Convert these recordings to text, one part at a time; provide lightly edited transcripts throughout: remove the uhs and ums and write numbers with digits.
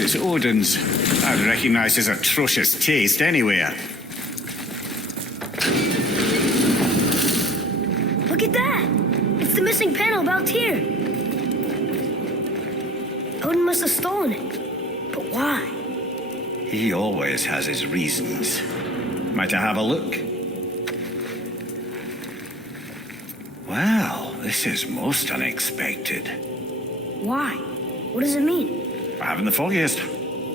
course, it's Odin's. I'd recognise his atrocious taste anywhere. Look at that! It's the missing panel about here. Odin must have stolen it. But why? He always has his reasons. Might I have a look? Well, this is most unexpected. Why? What does it mean? I haven't the foggiest.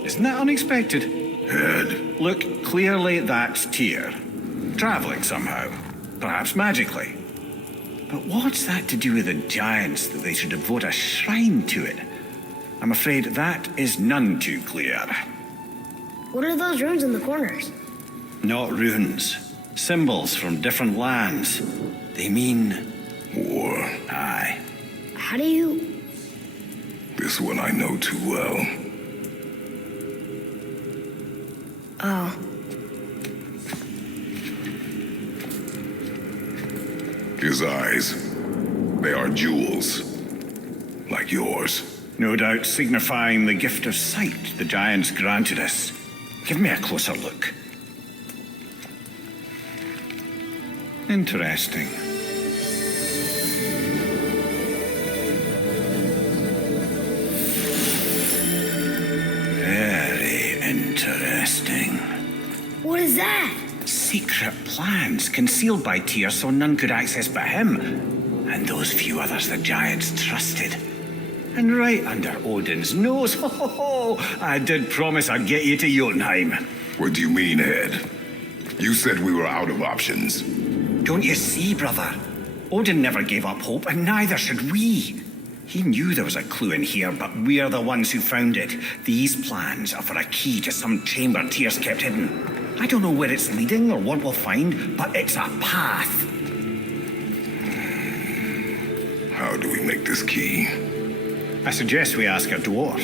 Isn't that unexpected? Head. Look, clearly that's Tyr. Travelling somehow. Perhaps magically. But what's that to do with the giants that they should devote a shrine to it? I'm afraid that is none too clear. What are those runes in the corners? Not runes. Symbols from different lands. They mean War. aye. How do you... This one I know too well. Oh. His eyes. They are jewels. Like yours. No doubt signifying the gift of sight the giants granted us. Give me a closer look. Interesting. Very interesting. What is that? Secret plans concealed by Tyr so none could access but him, and those few others the giants trusted. And right under Odin's nose, ho ho ho! I did promise I'd get you to Jotunheim. What do you mean, Head? You said we were out of options. Don't you see, brother? Odin never gave up hope, and neither should we. He knew there was a clue in here, but we're the ones who found it. These plans are for a key to some chamber Tyr's kept hidden. I don't know where it's leading or what we'll find, but it's a path. How do we make this key? I suggest we ask a dwarf.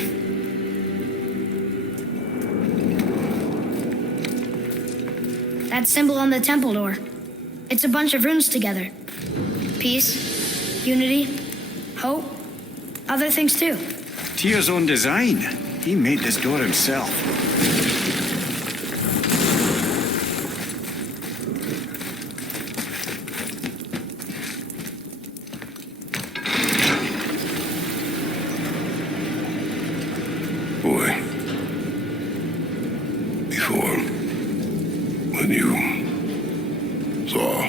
That symbol on the temple door. It's a bunch of runes together. Peace, unity, hope, other things too. Tyr's own design. He made this door himself. Boy. Before. When you saw.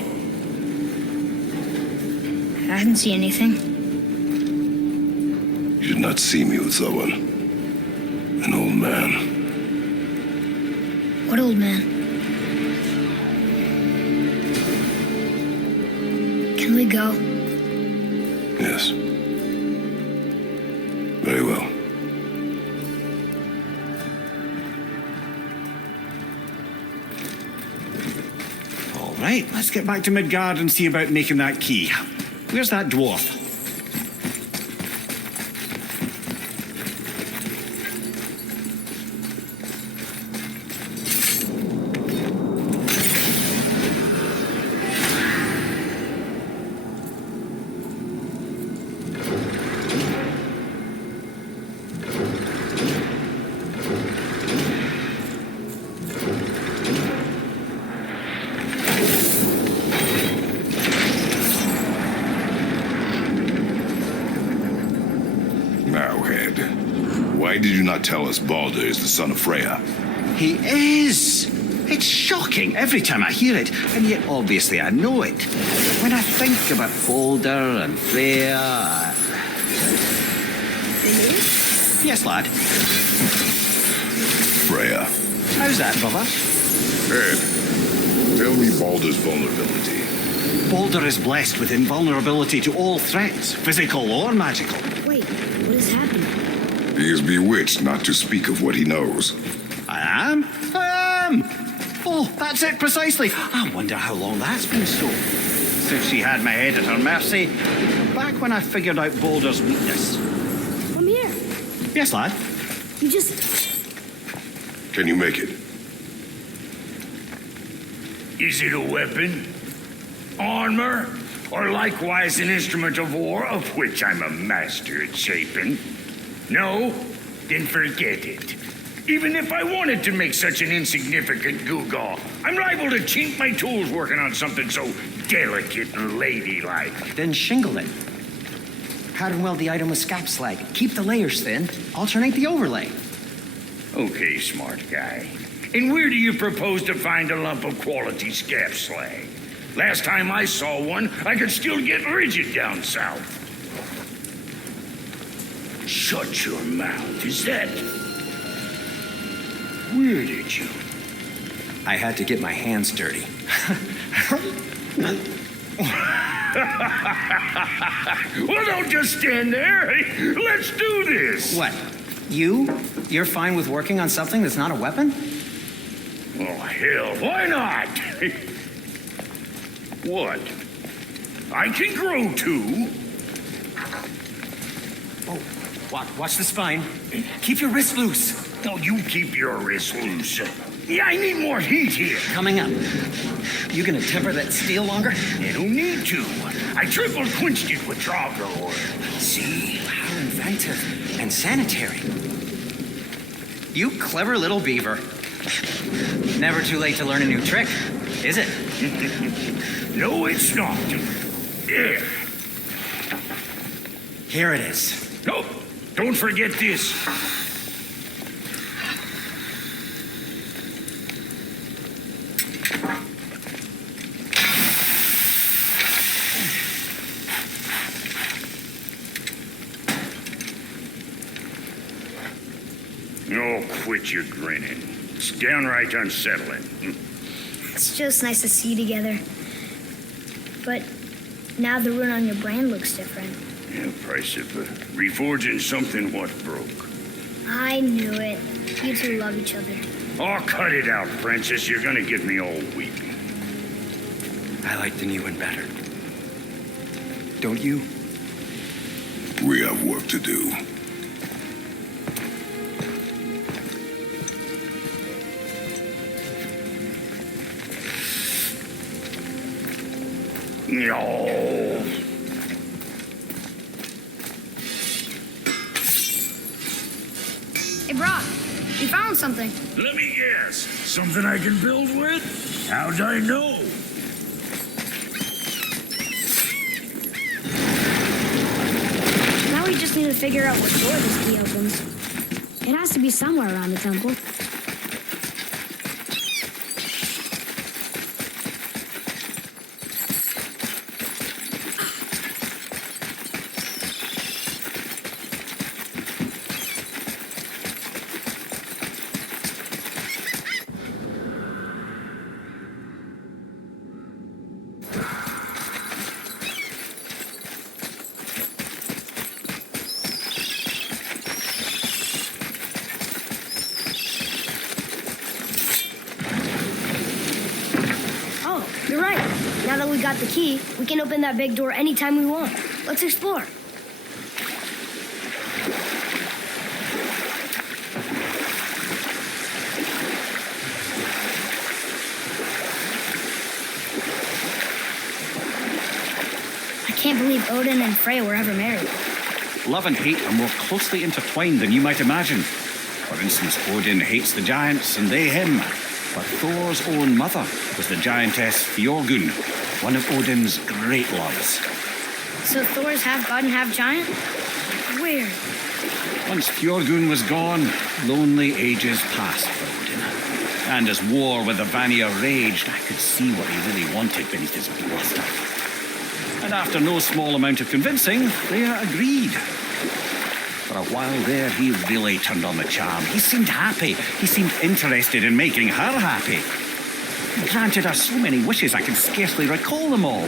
I didn't see anything. You did not see me with someone. An old man. What old man? Can we go? Yes. Very well. All right, let's get back to Midgard and see about making that key. Where's that dwarf? Now, Head. Why did you not tell us Baldur is the son of Freya? He is! It's shocking every time I hear it, and yet obviously I know it. When I think about Baldur and Freya... Yes, lad. Freya. How's that, brother? Head. Tell me Baldur's vulnerability. Baldur is blessed with invulnerability to all threats, physical or magical. Wait, what is happening? He is bewitched not to speak of what he knows. I am? Oh, that's it precisely. I wonder how long that's been so. Since she had my head at her mercy. Back when I figured out Baldur's weakness. Come here. Yes, lad. You just... Can you make it? Is it a weapon? Armor? Or likewise an instrument of war, of which I'm a master at shaping? No? Then forget it. Even if I wanted to make such an insignificant gewgaw, I'm liable to chink my tools working on something so delicate and ladylike. Then shingle it. Pattern weld the item with scap slag. Keep the layers thin. Alternate the overlay. Okay, smart guy. And where do you propose to find a lump of quality scap slag? Last time I saw one, I could still get rigid down south. Shut your mouth. Is that... Where did you... I had to get my hands dirty. Well, don't just stand there. Let's do this. What? You're fine with working on something that's not a weapon? Oh, hell, why not? What? I can grow too. Oh, watch the spine. Keep your wrist loose. No, you keep your wrist loose. Yeah, I need more heat here. Coming up. You gonna temper that steel longer? You don't need to. I triple quenched it with Drago oil. See? How inventive and sanitary. You clever little beaver. Never too late to learn a new trick, is it? No, it's not. Yeah. Here it is. Nope. Don't forget this. Oh, quit your grinning. It's downright unsettling. It's just nice to see you together. But now the rune on your brand looks different. Yeah, price of reforging something what broke. I knew it. You two love each other. Oh, cut it out, Princess. You're gonna get me all weak. I like the new one better. Don't you? We have work to do. No. Hey, Brock, we found something. Let me guess. Something I can build with? How'd I know? Now we just need to figure out what door this key opens. It has to be somewhere around the temple. You're right. Now that we got the key, we can open that big door anytime we want. Let's explore. I can't believe Odin and Freya were ever married. Love and hate are more closely intertwined than you might imagine. For instance, Odin hates the giants and they him. But Thor's own mother was the giantess Fjorgun, one of Odin's great loves. So Thor's half god and half giant? Weird. Once Fjorgun was gone, lonely ages passed for Odin. And as war with the Vanir raged, I could see what he really wanted beneath his bluster. And after no small amount of convincing, Freya agreed. For a while there, he really turned on the charm. He seemed happy. He seemed interested in making her happy. He granted her so many wishes I can scarcely recall them all.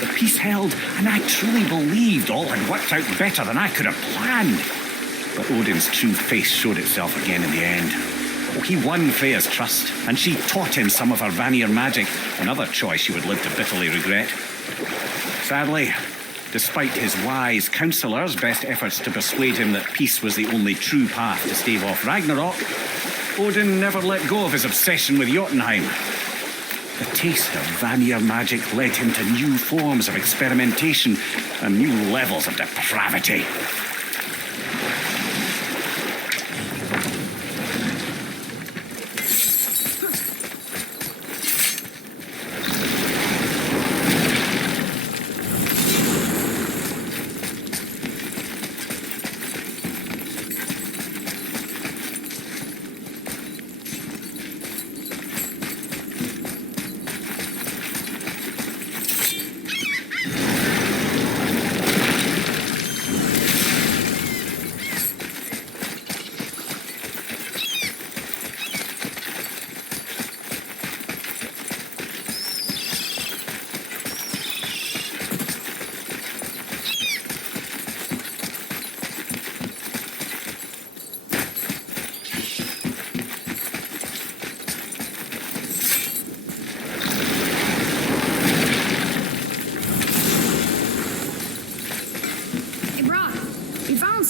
The peace held, and I truly believed all had worked out better than I could have planned. But Odin's true face showed itself again in the end. Oh, he won Freya's trust, and she taught him some of her Vanir magic, another choice she would live to bitterly regret. Sadly, despite his wise counselors' best efforts to persuade him that peace was the only true path to stave off Ragnarok, Odin never let go of his obsession with Jotunheim. The taste of Vanir magic led him to new forms of experimentation and new levels of depravity.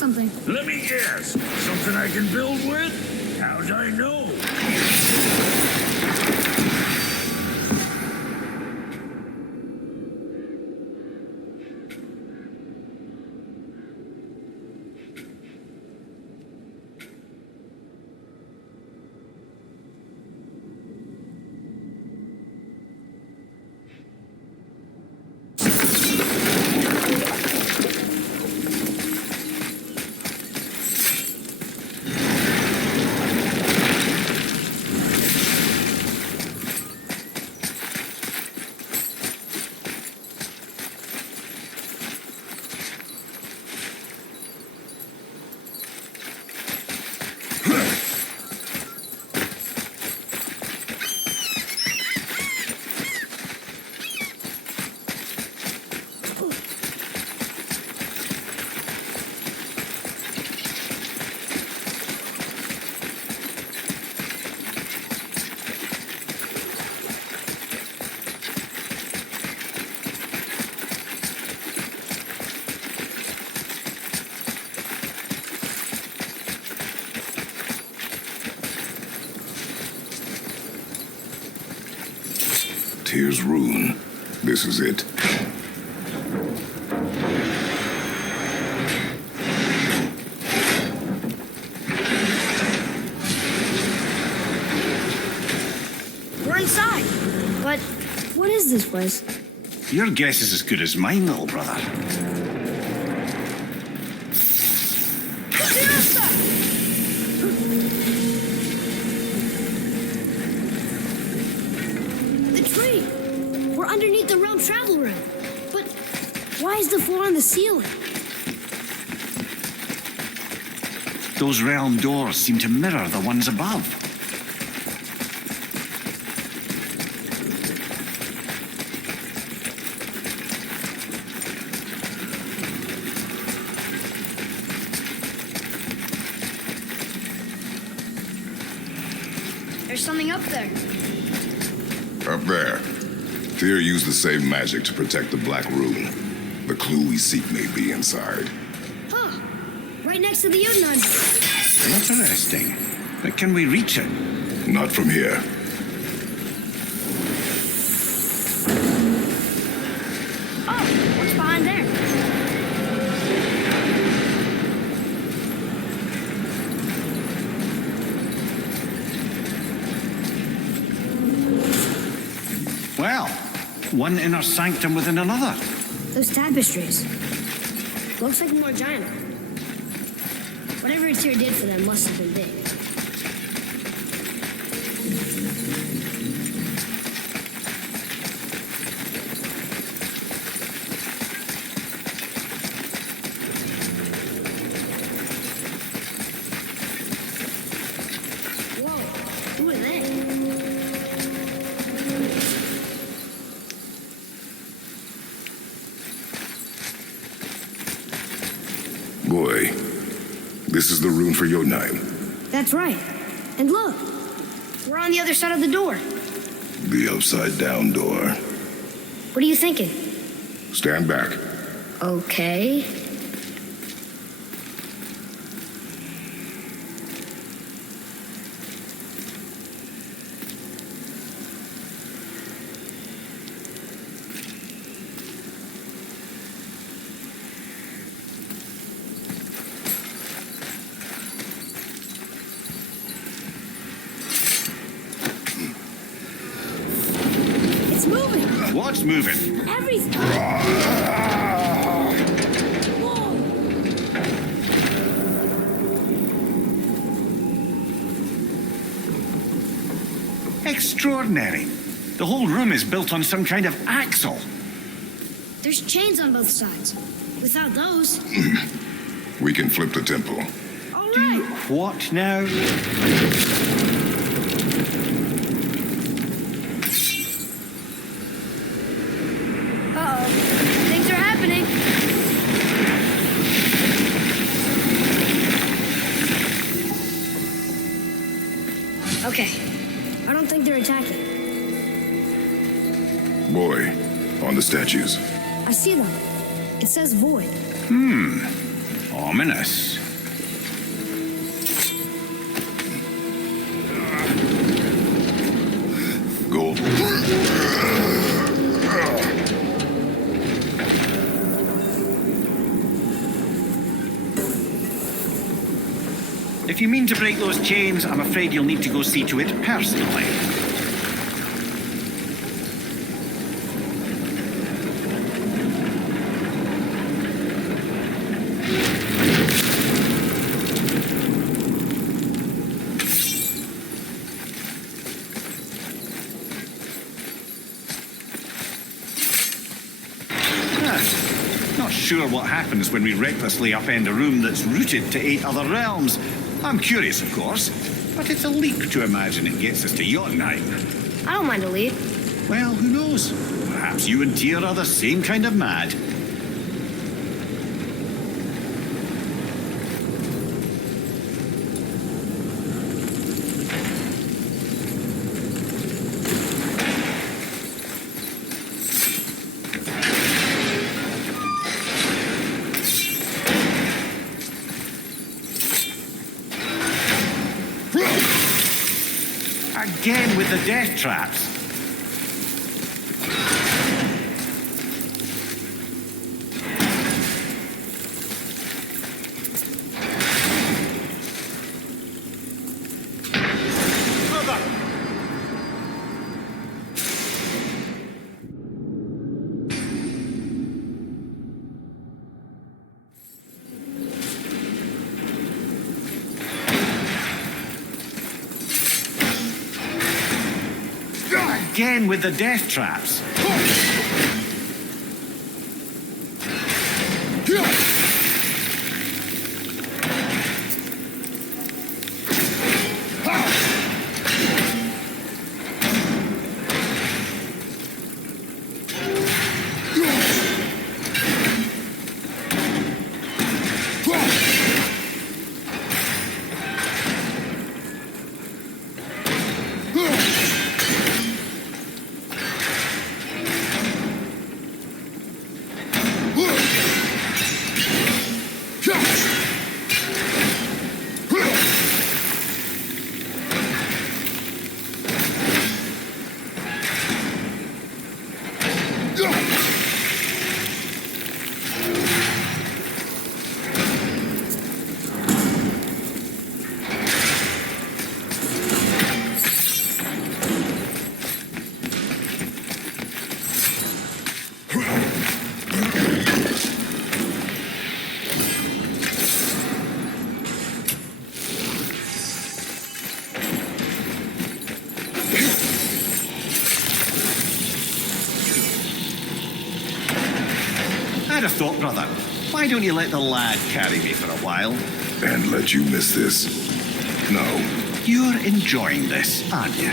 something. Let me guess. Something I can build with? How'd I know? Tyr's rune. This is it. We're inside. But what is this place? Your guess is as good as mine, little brother. The tree. We're underneath the realm travel room. But why is the floor on the ceiling? Those realm doors seem to mirror the ones above. There's something up there. Up there. Tyr used the same magic to protect the Black Rune. The clue we seek may be inside. Huh. Right next to the Jotunheim. Interesting. But can we reach it? Not from here. Oh, what's behind there? Well, one inner sanctum within another. Those tapestries. Looks like more giant. Whatever Tyr did for them must have been big. Whoa, who are they? Boy, this is the rune for Jotunheim. That's right. And look, we're on the other side of the door. The upside down door. What are you thinking? Stand back. Okay. It's moving. What's moving? Everything. Whoa. Extraordinary. The whole room is built on some kind of axle. There's chains on both sides. Without those. We can flip the temple. All right. What now? Uh-oh. Things are happening. Okay. I don't think they're attacking. Boy, on the statues. I see them. It says void. Ominous. Go. If you mean to break those chains, I'm afraid you'll need to go see to it personally. Not sure what happens when we recklessly upend a room that's rooted to 8 other realms. I'm curious, of course, but it's a leap to imagine it gets us to Jotunheim. I don't mind a lead. Well, who knows? Perhaps you and Tyr are the same kind of mad. Again with the death traps. Again with the death traps. I'd have thought, brother, why don't you let the lad carry me for a while? And let you miss this? No. You're enjoying this, aren't you?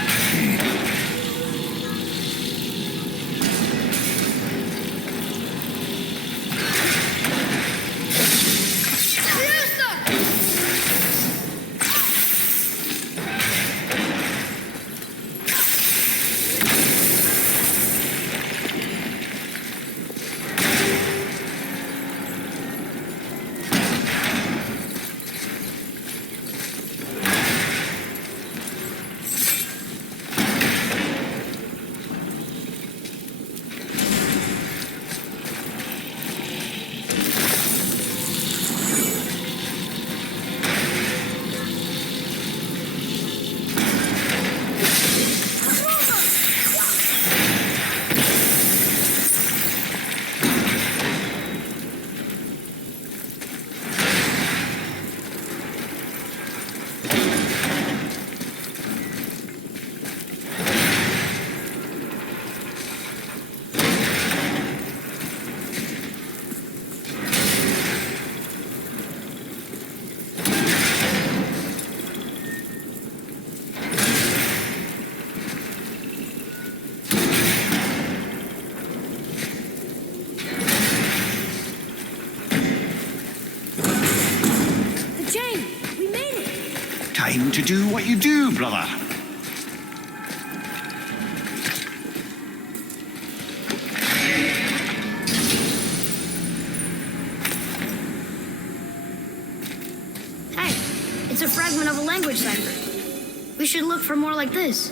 Time to do what you do, brother. It's a fragment of a language cipher. We should look for more like this.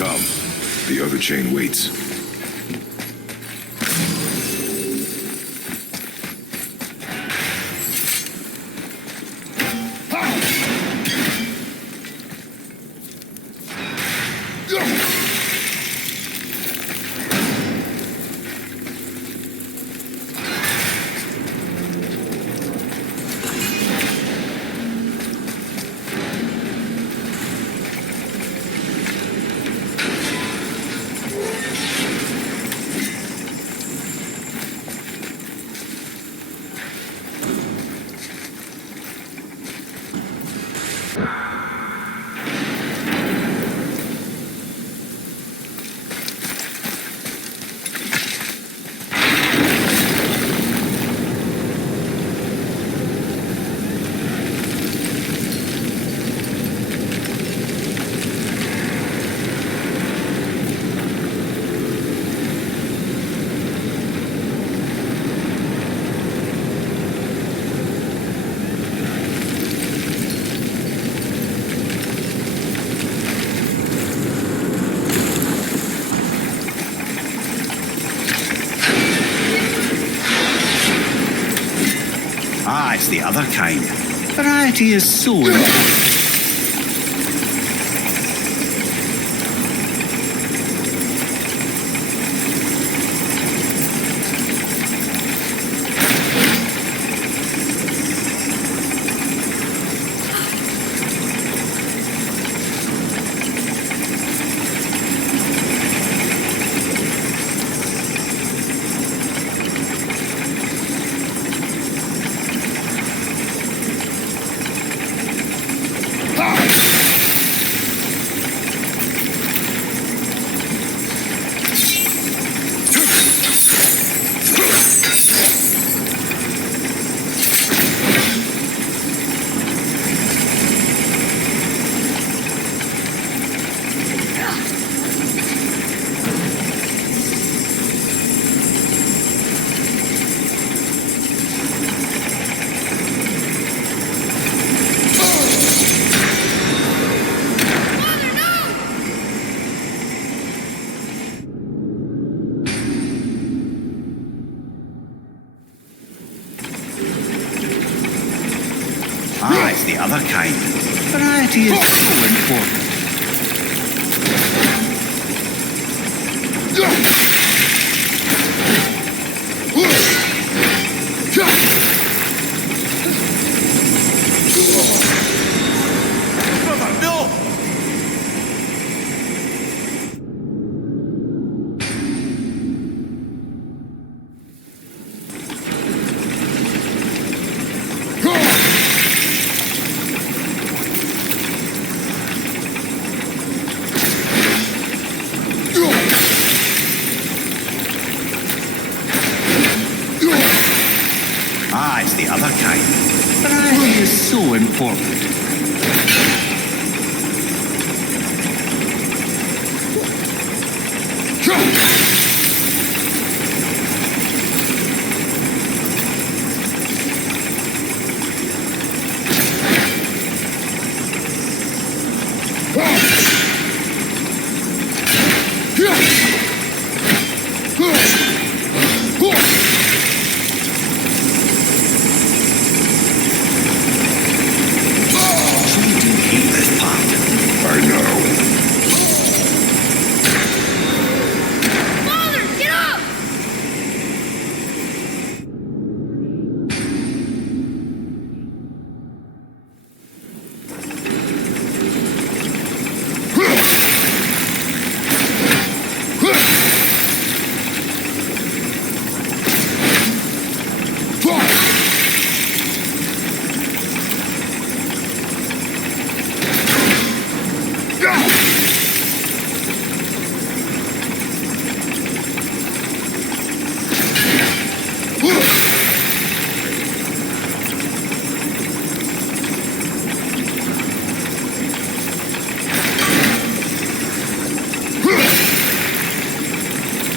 Come. The other chain waits. the other kind. Variety is so important. Ah, it's the other kind. Variety is so important. Ah, it's the other kind. Variety is so important. I know. Father, get up!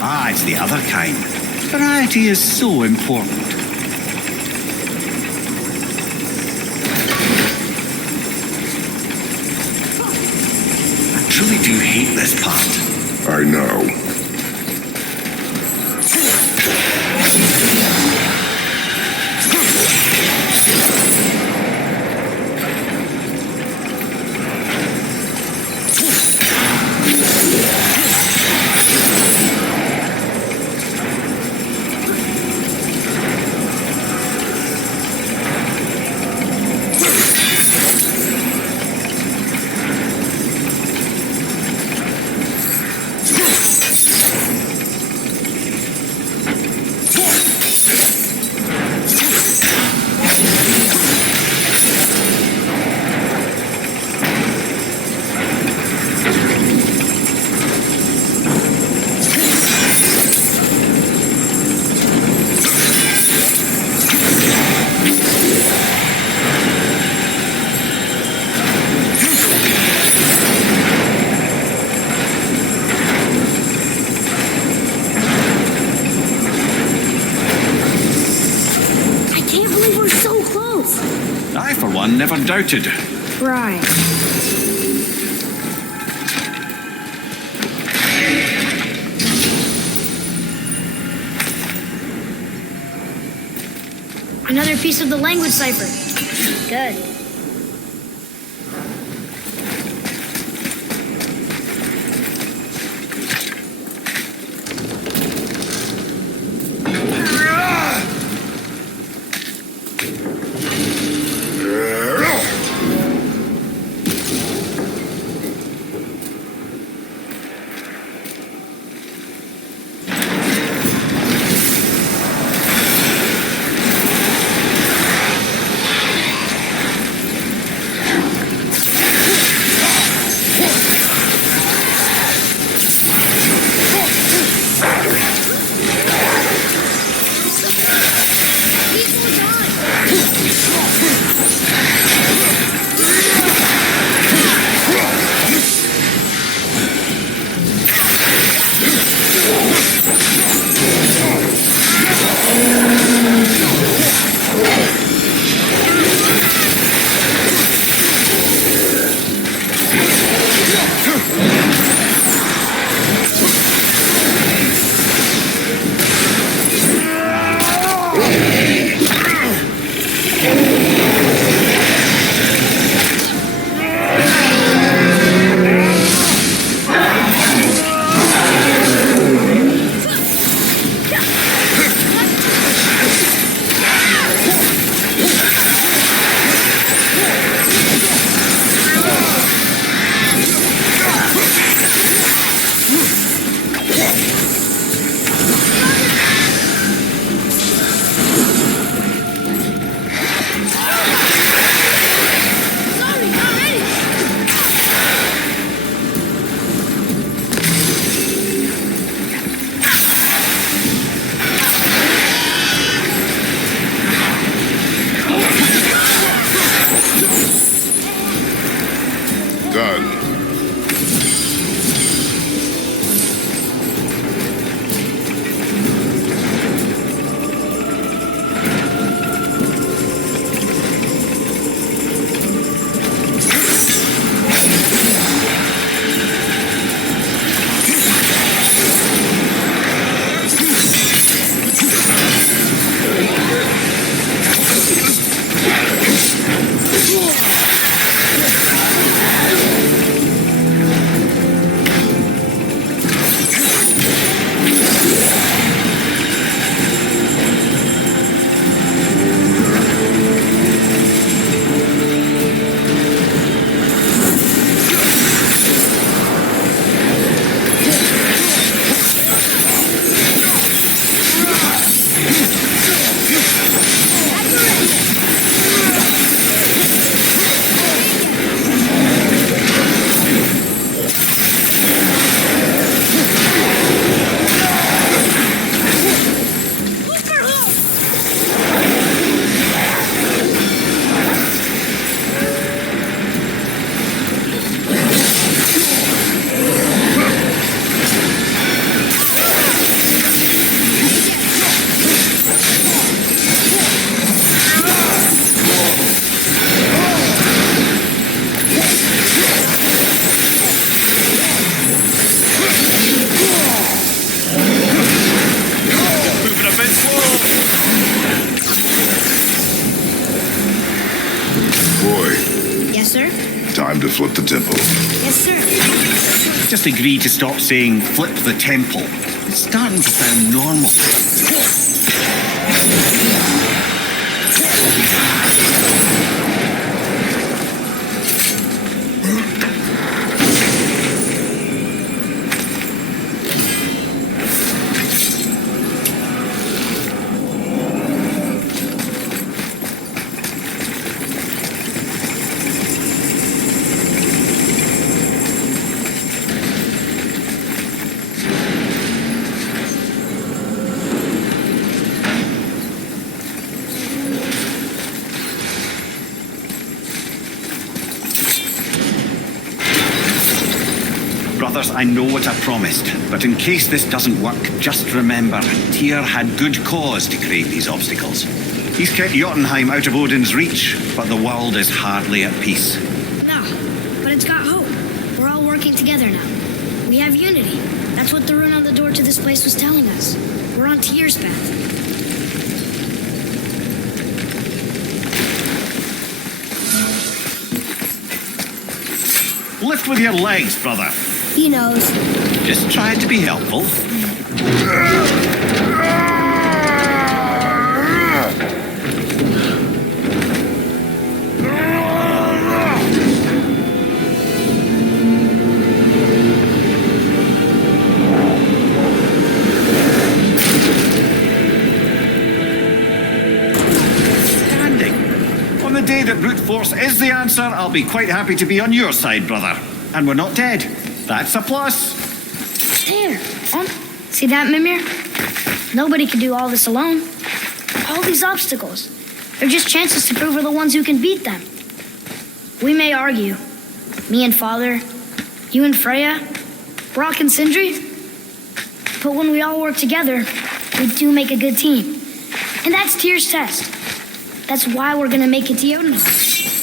Ah, it's the other kind. Variety is so important. I truly do hate this part. I know. I, for one, never doubted. Right. Another piece of the language cipher. Good. Done. Time to flip the temple. Yes, sir. Just agree to stop saying flip the temple. It's starting to sound normal. Brothers, I know what I promised, but in case this doesn't work, just remember, Tyr had good cause to create these obstacles. He's kept Jotunheim out of Odin's reach, but the world is hardly at peace. No, but it's got hope. We're all working together now. We have unity. That's what the rune on the door to this place was telling us. We're on Tyr's path. Lift with your legs, brother. He knows. Just trying to be helpful. On the day that brute force is the answer, I'll be quite happy to be on your side, brother. And we're not dead. That's a plus. There. See that, Mimir? Nobody can do all this alone. All these obstacles. They're just chances to prove we're the ones who can beat them. We may argue. Me and Father, you and Freya, Brock and Sindri. But when we all work together, we do make a good team. And that's Tyr's test. That's why we're gonna make it to Jotunheim.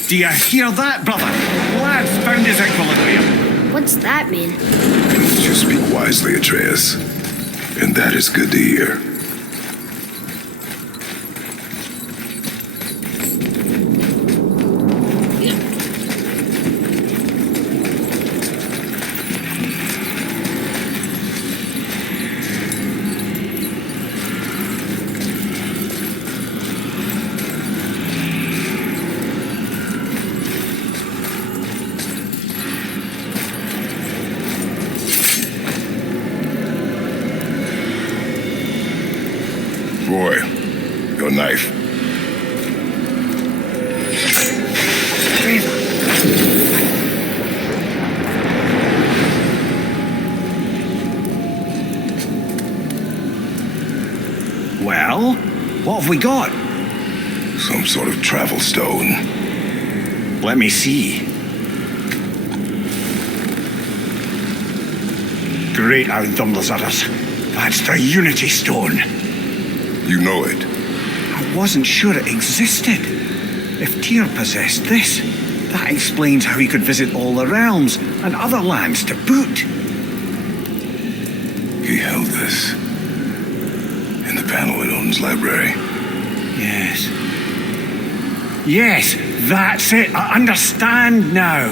Do you hear that, brother? Lad's found his equilibrium. What's that mean? You speak wisely, Atreus. And that is good to hear. Boy, your knife. Well, what have we got? Some sort of travel stone. Let me see. Great Outdumblers. That's the Unity Stone. You know it. I wasn't sure it existed. If Tyr possessed this, that explains how he could visit all the realms and other lands to boot. He held this in the panel in Odin's library. Yes. Yes, that's it. I understand now.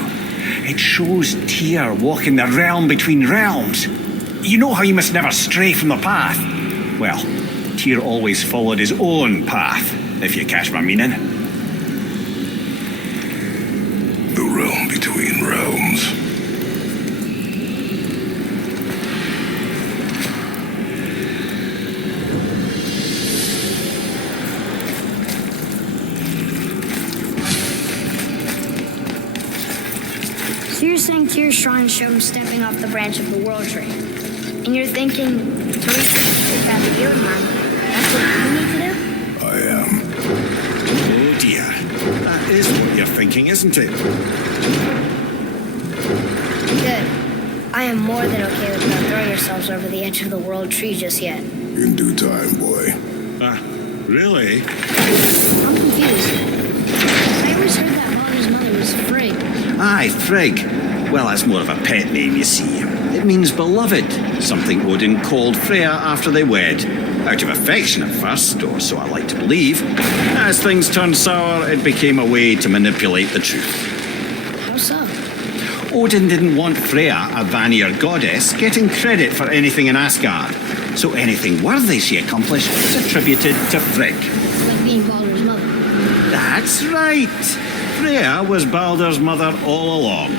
It shows Tyr walking the realm between realms. You know how you must never stray from the path? Well, Tyr always followed his own path, if you catch my meaning. The realm between realms. So you're saying Tyr's shrine showed him stepping off the branch of the World Tree. And you're thinking to reach the path of Jotunheim, that's what you need to do? I am. Oh dear. That is what you're thinking, isn't it? Good. I am more than okay with not throwing yourselves over the edge of the World Tree just yet. In due time, boy. Really? I'm confused. I always heard that Baldur's mother was Frigg. Aye, Frigg. Well, that's more of a pet name, you see. It means beloved, something Odin called Freya after they wed. Out of affection at first, or so I like to believe. As things turned sour, it became a way to manipulate the truth. How so? Odin didn't want Freya, a Vanir goddess, getting credit for anything in Asgard. So anything worthy she accomplished was attributed to Frigg. Like being Baldur's mother. That's right. Freya was Baldur's mother all along.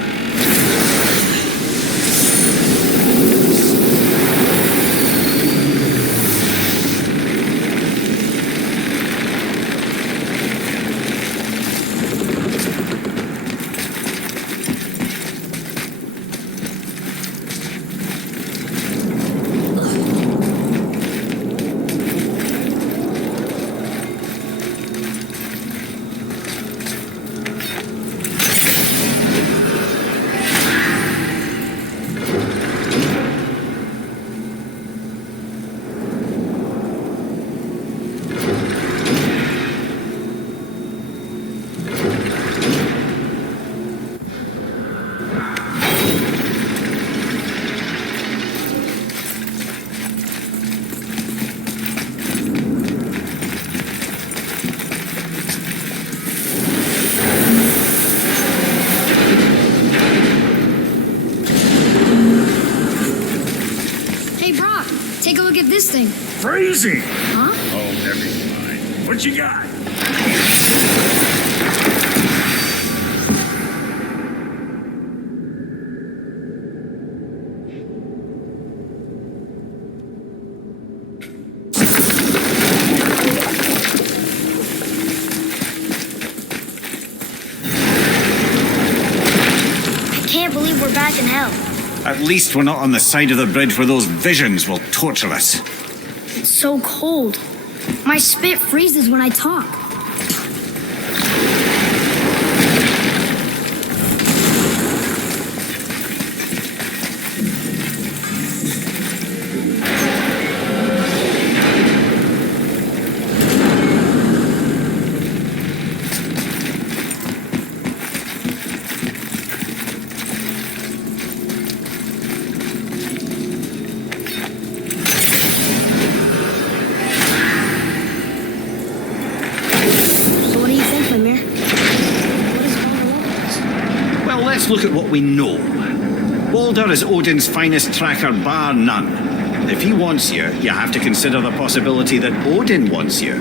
look at this thing. Freezing! Huh? Oh, never mind. What you got? I can't believe we're back in hell. At least we're not on the side of the bridge where those visions will torture us. It's so cold. My spit freezes when I talk. So what do you think, Mimir? What is Valhalla? Well, let's look at what we know. Baldur is Odin's finest tracker, bar none. If he wants you, you have to consider the possibility that Odin wants you.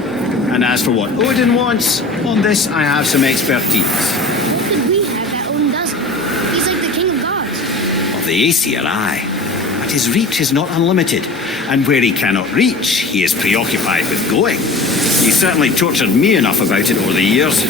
And as for what Odin wants, on this I have some expertise. What could we have that Odin doesn't? He's like the king of gods. Of the Aesir, aye. But his reach is not unlimited, and where he cannot reach, he is preoccupied with going. He certainly tortured me enough about it over the years.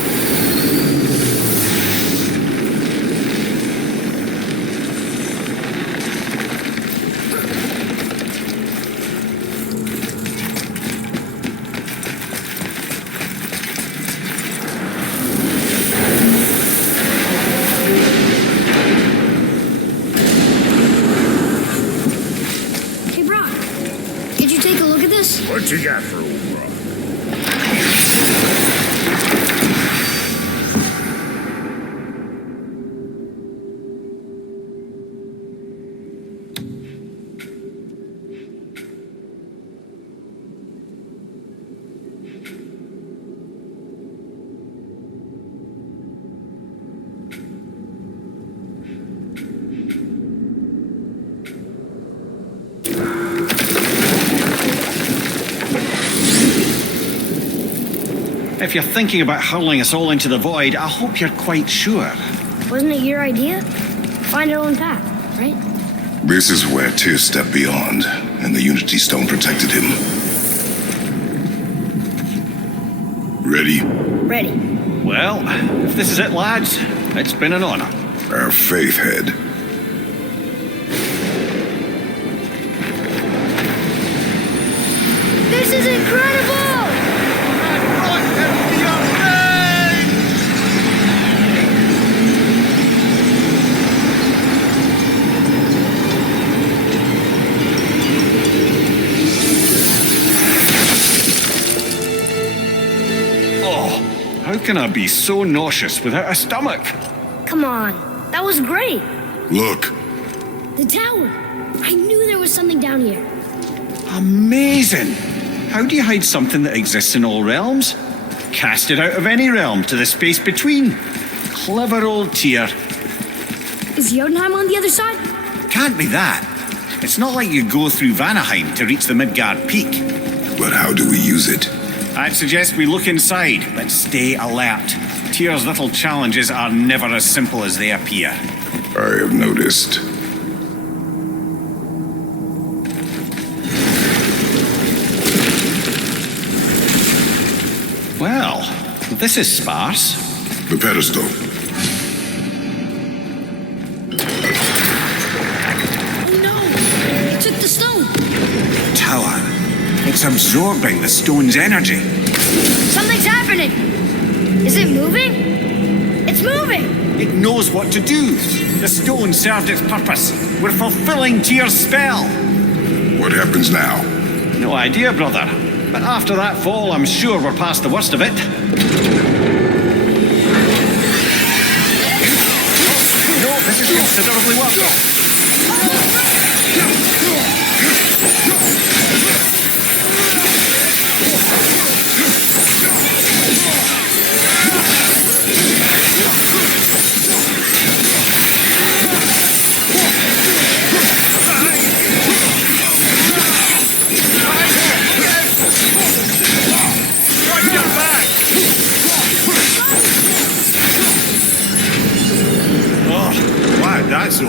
Hey, Brock, could you take a look at this? What you got for old Brock? If you're thinking about hurling us all into the void, I hope you're quite sure. Wasn't it your idea? Find our own path, right? This is where Tyr stepped beyond, and the Unity Stone protected him. Ready? Ready. Well, if this is it, lads, it's been an honor. Our faith head. This is incredible! Oh, how can I be so nauseous without a stomach? Come on, that was great. Look, The tower. I knew there was something down here. Amazing! How do you hide something that exists in all realms? Cast it out of any realm to the space between. Clever old Tyr. Is Jotunheim on the other side? Can't be that. It's not like you go through Vanaheim to reach the Midgard Peak. but how do we use it? I'd suggest we look inside, but stay alert. Tyr's little challenges are never as simple as they appear. I have noticed. Well, this is sparse. The pedestal. Oh no! It took the stone! Tower. It's absorbing the stone's energy. Something's happening! Is it moving? It's moving! It knows what to do. The stone served its purpose. We're fulfilling Tyr's spell. What happens now? No idea, brother. But after that fall, I'm sure we're past the worst of it. No, this is considerably worse.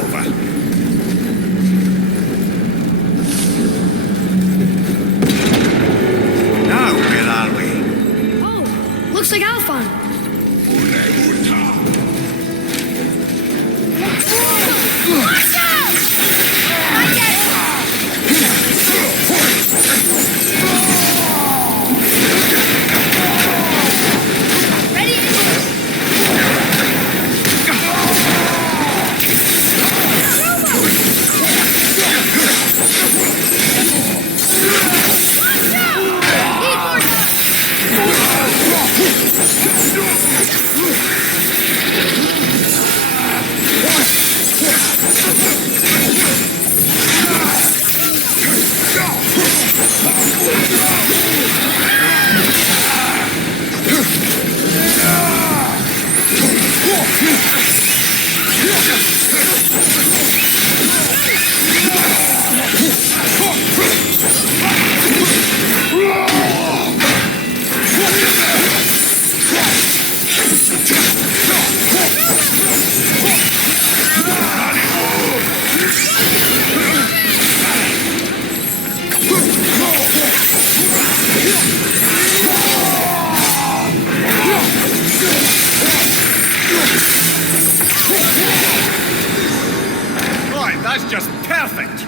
over. Now, where are we? Oh, looks like Alphon. Watch out! Not yet! Ready? Watch out! Need more time! Right, that's just perfect.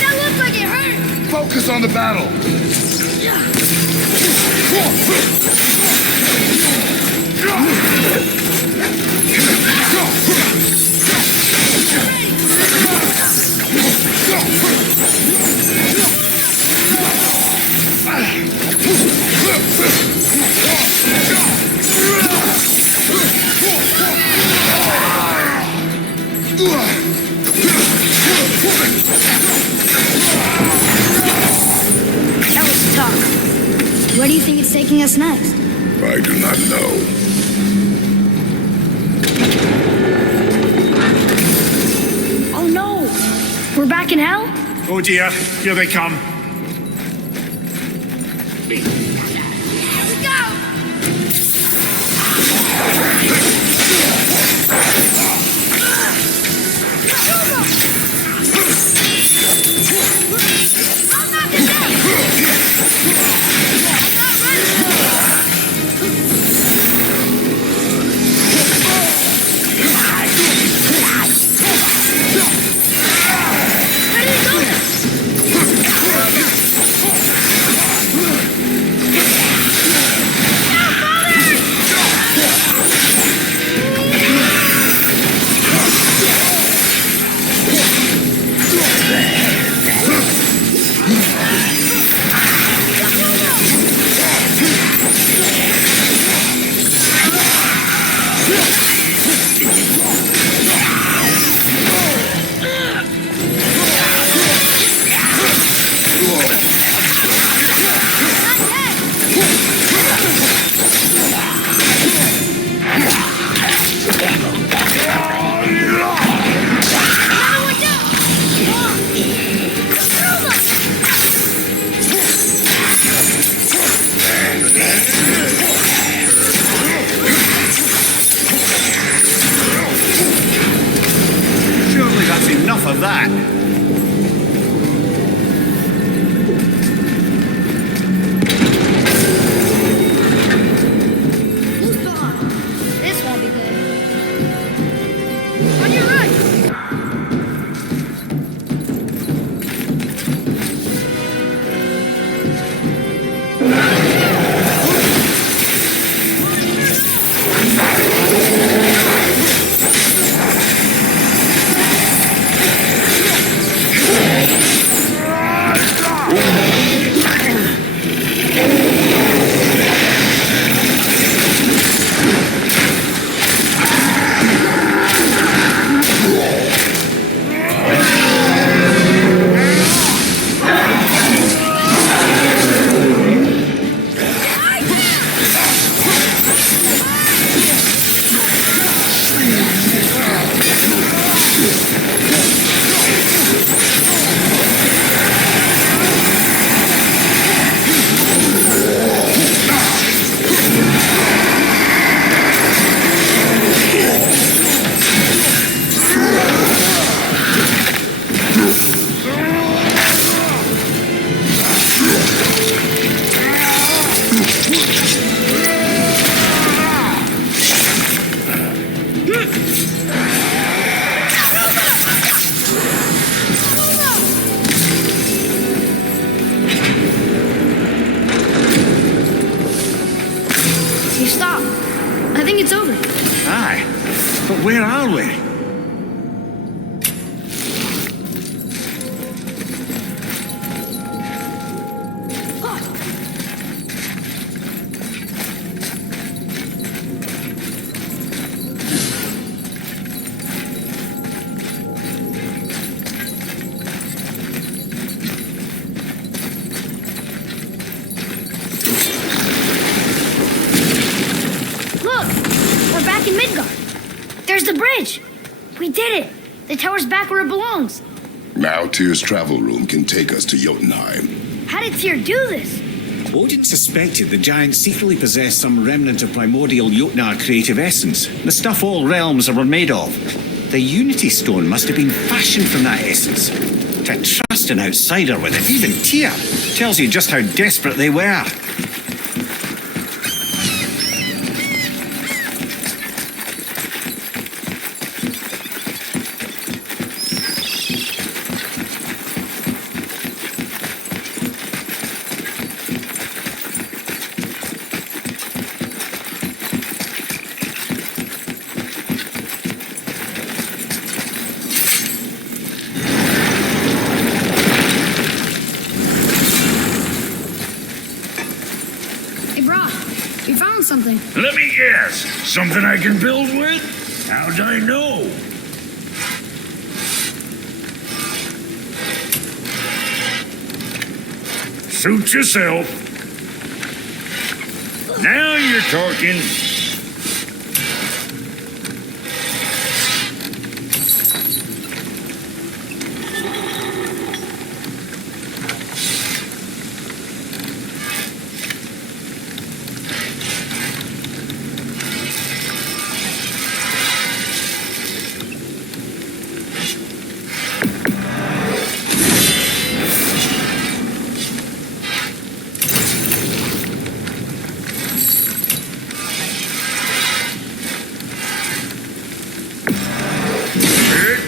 That looked like it hurt! Focus on the battle. That was tough. Where do you think it's taking us next? I do not know. Oh no! We're back in hell? Oh dear, here they come. Let's go! I'll knock it down! Ready to go! stopped. I think it's over. Aye. But where are we? Look, we're back in Midgard. There's the bridge. We did it. The tower's back where it belongs. Now Tyr's travel room can take us to Jotunheim. How did Tyr do this? Odin suspected the giants secretly possessed some remnant of primordial Jotnar creative essence, the stuff all realms were made of. The Unity Stone must have been fashioned from that essence. To trust an outsider with it, even Tyr, tells you just how desperate they were. Hey, Brock, we found something. Let me guess. Something I can build with? How'd I know? Suit yourself. Now you're talking.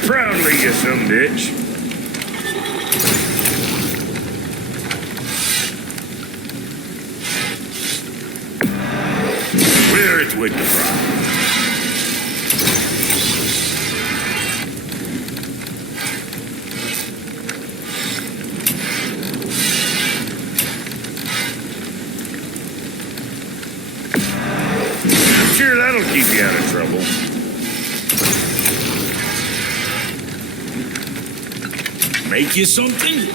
Proudly, you some bitch. Clear it with the fry. I'm sure that'll keep you out of trouble. Make you something?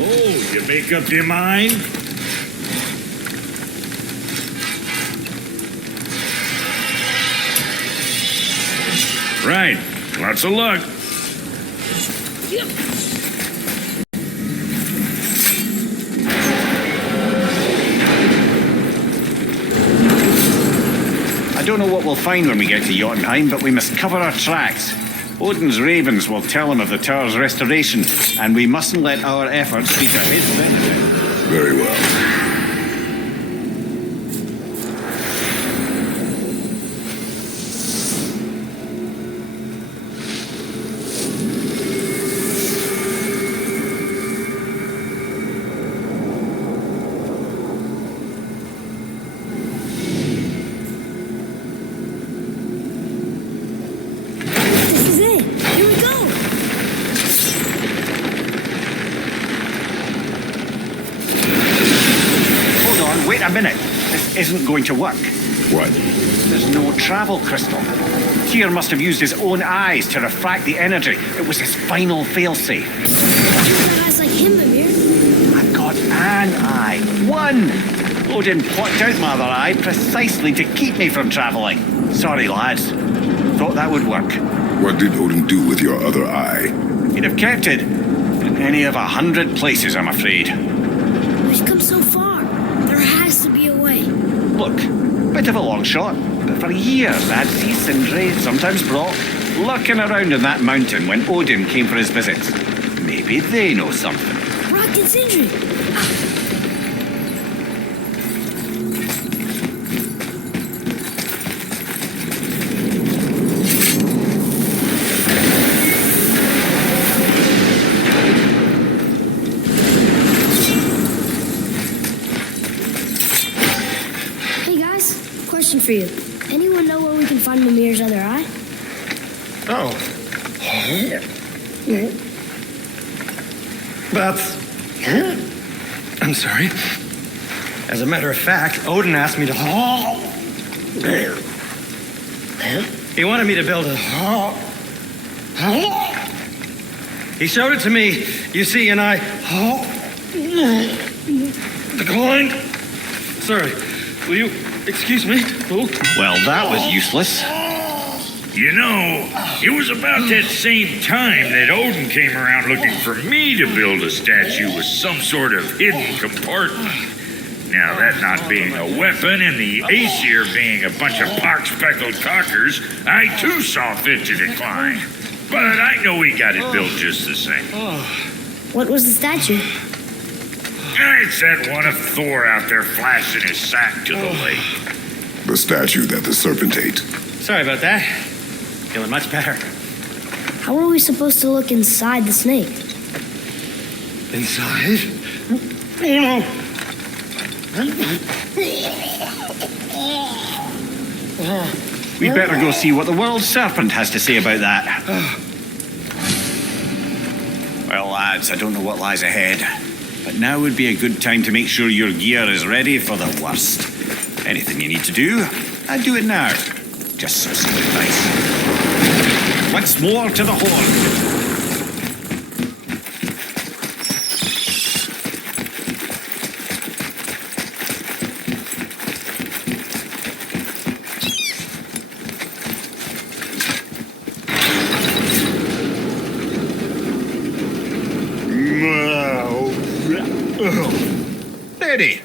Oh, you make up your mind? Right. Lots of luck. I don't know what we'll find when we get to Jotunheim, but we must cover our tracks. Odin's ravens will tell him of the tower's restoration, and we mustn't let our efforts be to his benefit. Very well. This is it. Here we go. Hold on, wait a minute. This isn't going to work. What? There's no travel crystal. Tyr must have used his own eyes to refract the energy. It was his final failsafe. Everyone has like him, Mimir. I've got an eye. One! Odin plucked out my other eye precisely to keep me from travelling. Sorry, lads. Thought that would work. What did Odin do with your other eye? He'd have kept it. In any of 100 places, I'm afraid. We've come so far. There has to be a way. Look, bit of a long shot, but for years I'd see Sindri, sometimes Brock, lurking around in that mountain when Odin came for his visits. Maybe they know something. Brock and Sindri. question for you. Anyone know where we can find Mimir's other eye? Oh. But... I'm sorry. As a matter of fact, Odin asked me to... He wanted me to build a... He showed it to me, you see, and I... declined. Sorry. Will you excuse me? Oh. Well, that was useless. You know, it was about that same time that Odin came around looking for me to build a statue with some sort of hidden compartment. Now, that not being a weapon and the Aesir being a bunch of pock-speckled cockers, I too saw fit to decline. But I know we got it built just the same. What was the statue? It's that one of Thor out there flashing his sack to the lake. The statue that the serpent ate. Sorry about that. Feeling much better. How are we supposed to look inside the snake? Inside? Oh, no. We'd better go see what the world serpent has to say about that. Well, lads, I don't know what lies ahead, but now would be a good time to make sure your gear is ready for the worst. Anything you need to do, I'd do it now. Just some simple advice. Once more to the horn. Ready.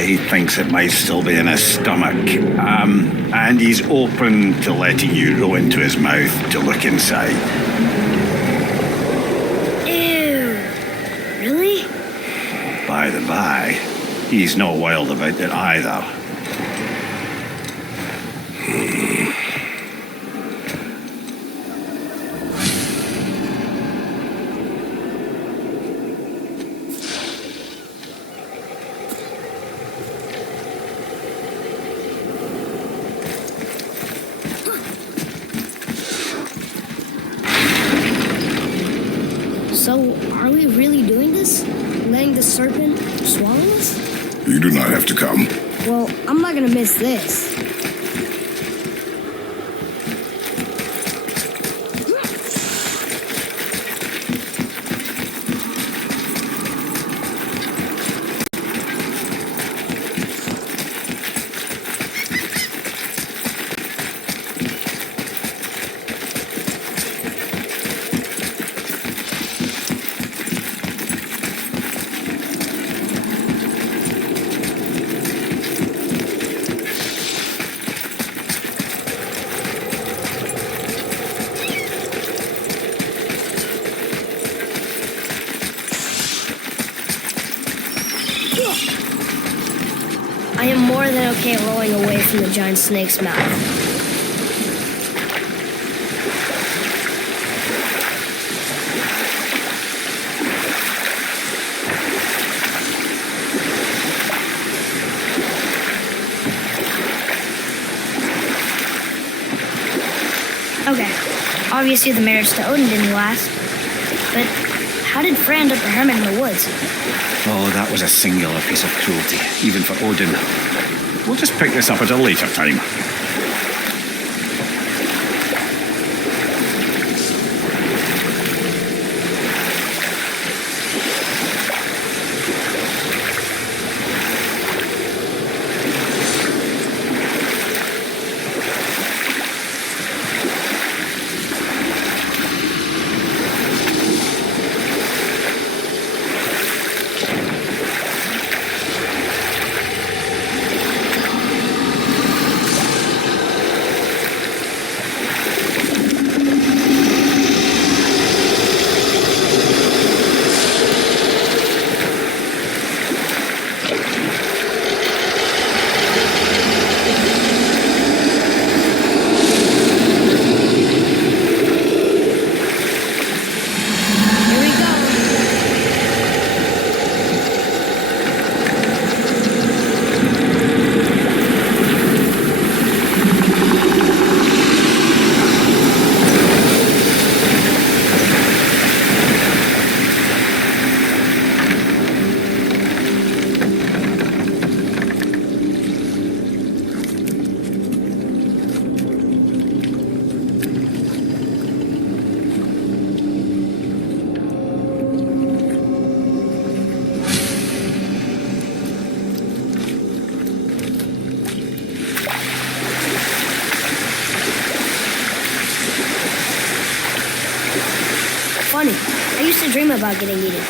He thinks it might still be in his stomach. And he's open to letting you roll into his mouth to look inside. Ew. Really? By the by, he's not wild about it either. So, are we really doing this? Letting the serpent swallow us? You do not have to come. Well, I'm not gonna miss this. I am more than okay rolling away from the giant snake's mouth. Okay, obviously the marriage to Odin didn't last, but how did Frey end up a hermit in the woods? Oh, that was a singular piece of cruelty, even for Odin. We'll just pick this up at a later time. used to dream about getting eaten.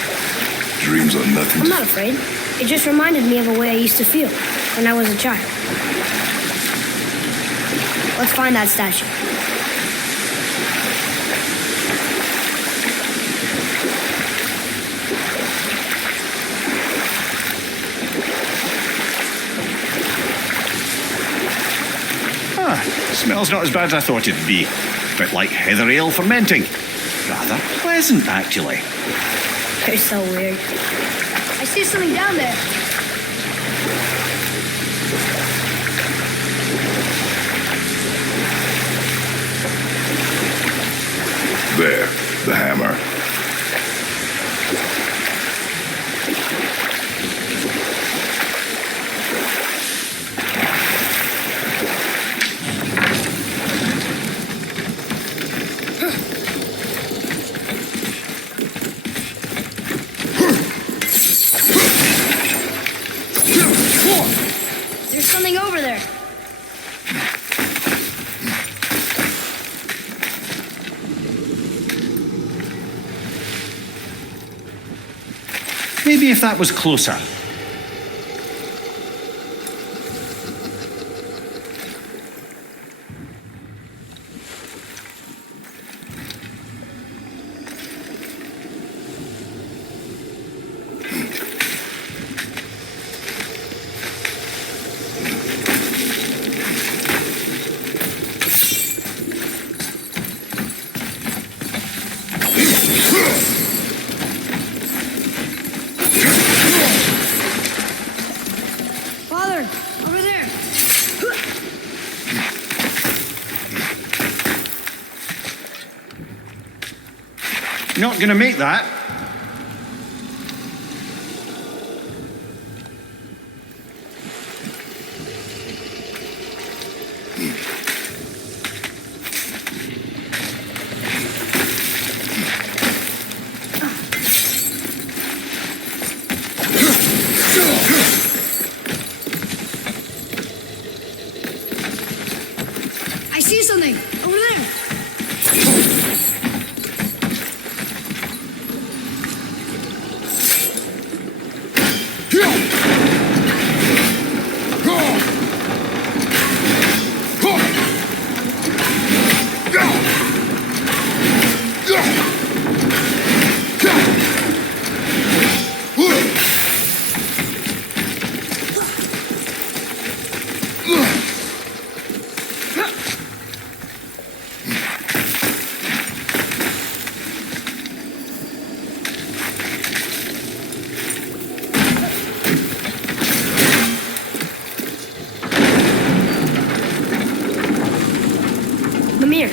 Dreams are nothing. I'm not afraid. It just reminded me of a way I used to feel when I was a child. Let's find that statue. Smells not as bad as I thought it'd be. Bit like heather ale fermenting. Rather pleasant, actually. They're so weird. I see something down there. There, the hammer. There's something over there. Maybe if that was closer. Father, over there. Not gonna make that. I see something over there. Mimir,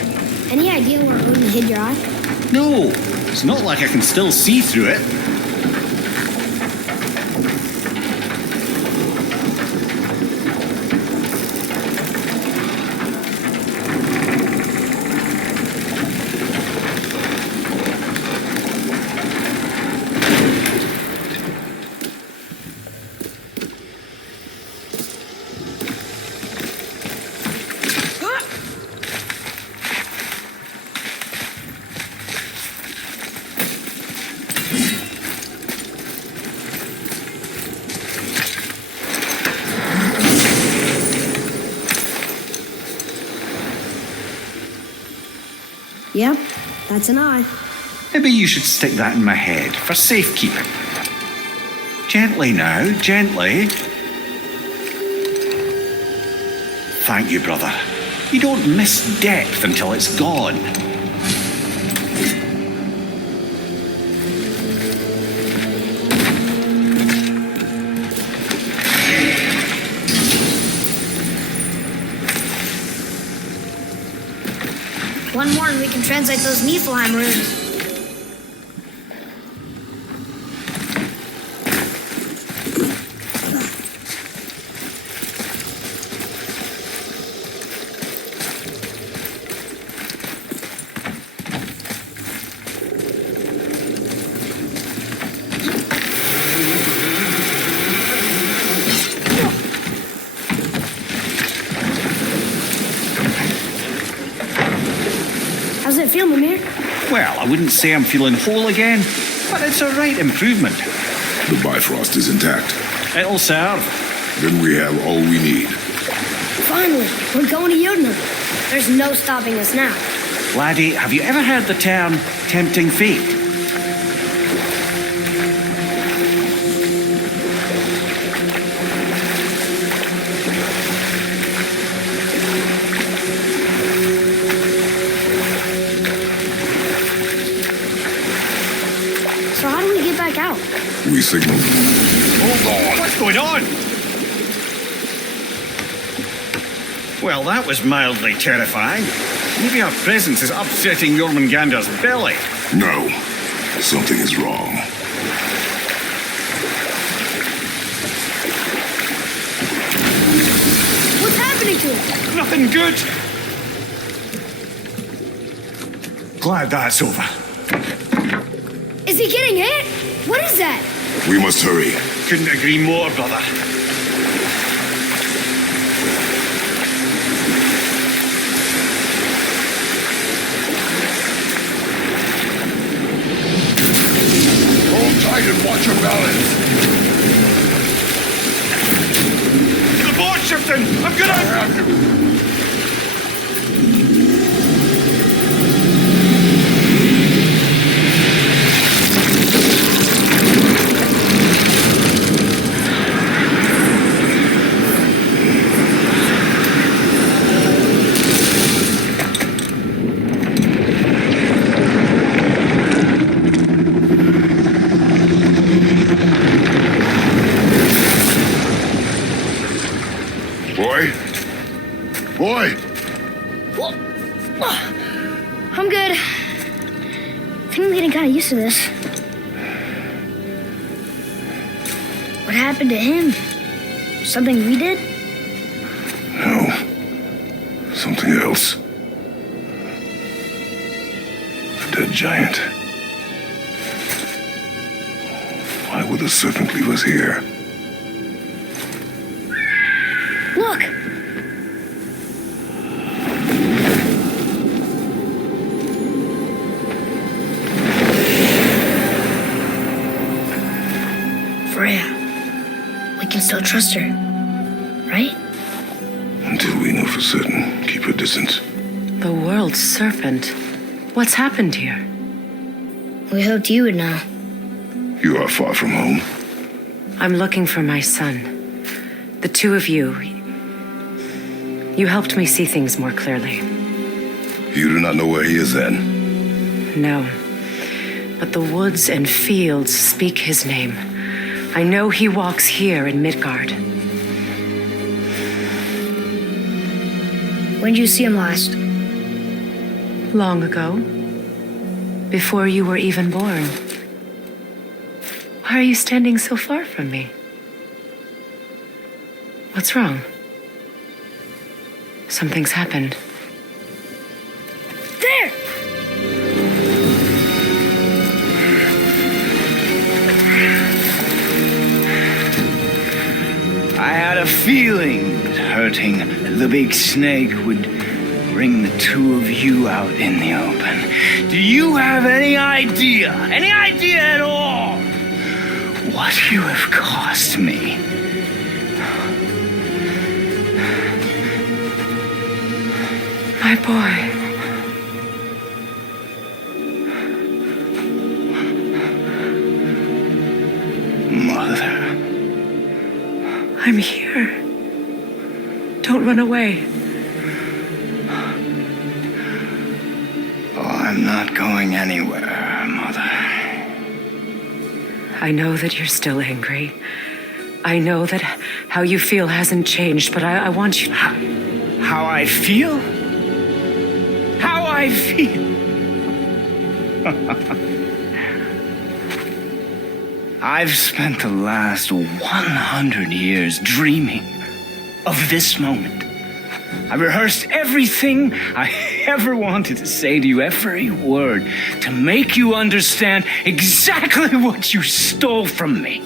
any idea where Odin hid your eye? No, it's not like I can still see through it. Yep, that's an eye. Maybe you should stick that in my head for safekeeping. Gently now, gently. Thank you, brother. You don't miss depth until it's gone. One more and we can translate those Niflheim runes. How's it feel, Mimir? Well, I wouldn't say I'm feeling whole again, But it's a right improvement. The Bifrost is intact. It'll serve. Then we have all we need. Finally, we're going to Jotunheim. There's no stopping us now. Laddie, have you ever heard the term tempting fate? So how do we get back out? We signaled. Hold on, what's going on? Well, that was mildly terrifying. Maybe our presence is upsetting Jormungandr's belly. No, something is wrong. What's happening to him? Nothing good. Glad that's over. Is he getting hit? What is that? We must hurry. Couldn't agree more, brother. Hold tight and watch your balance. The board shifting! I'm gonna... Have you. Boy! I'm good. I think I'm getting kind of used to this. What happened to him? Something we did? No. Something else. A dead giant. Why would the serpent leave us here? Look! Freya. We can still trust her, right? Until we know for certain, keep her distance. The world's serpent. What's happened here? We hoped you would know. You are far from home. I'm looking for my son. The two of you. You helped me see things more clearly. You do not know where he is then? No. But the woods and fields speak his name. I know he walks here in Midgard. When did you see him last? Long ago. Before you were even born. Why are you standing so far from me? What's wrong? Something's happened. There! I had a feeling that hurting the big snake would bring the two of you out in the open. Do you have any idea at all, what you have cost me? My boy. Mother. I'm here. Don't run away. Oh, I'm not going anywhere, Mother. I know that you're still angry. I know that how you feel hasn't changed, but I want you... How I feel? How I feel? I've spent the last 100 years dreaming of this moment. I rehearsed everything I ever wanted to say to you, every word, to make you understand exactly what you stole from me.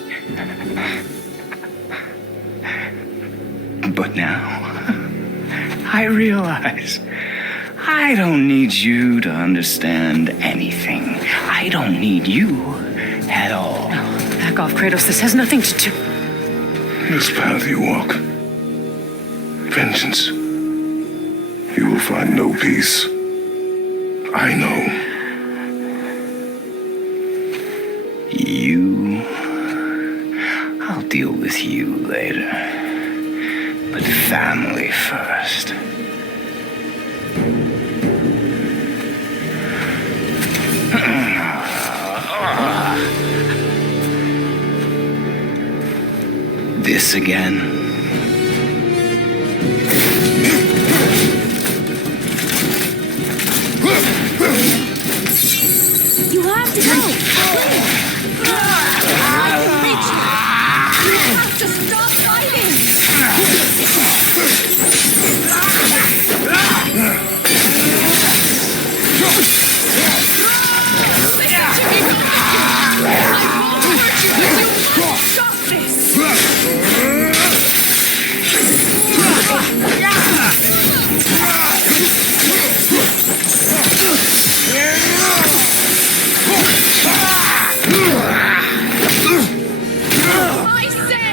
But now, I realize I don't need you to understand anything. I don't need you at all. Back off, Kratos. This has nothing to do. This path you walk, vengeance, you will find no peace. I know. You... I'll deal with you later. But family first. This again? You have to go. You have to stop fighting! Stop this! I said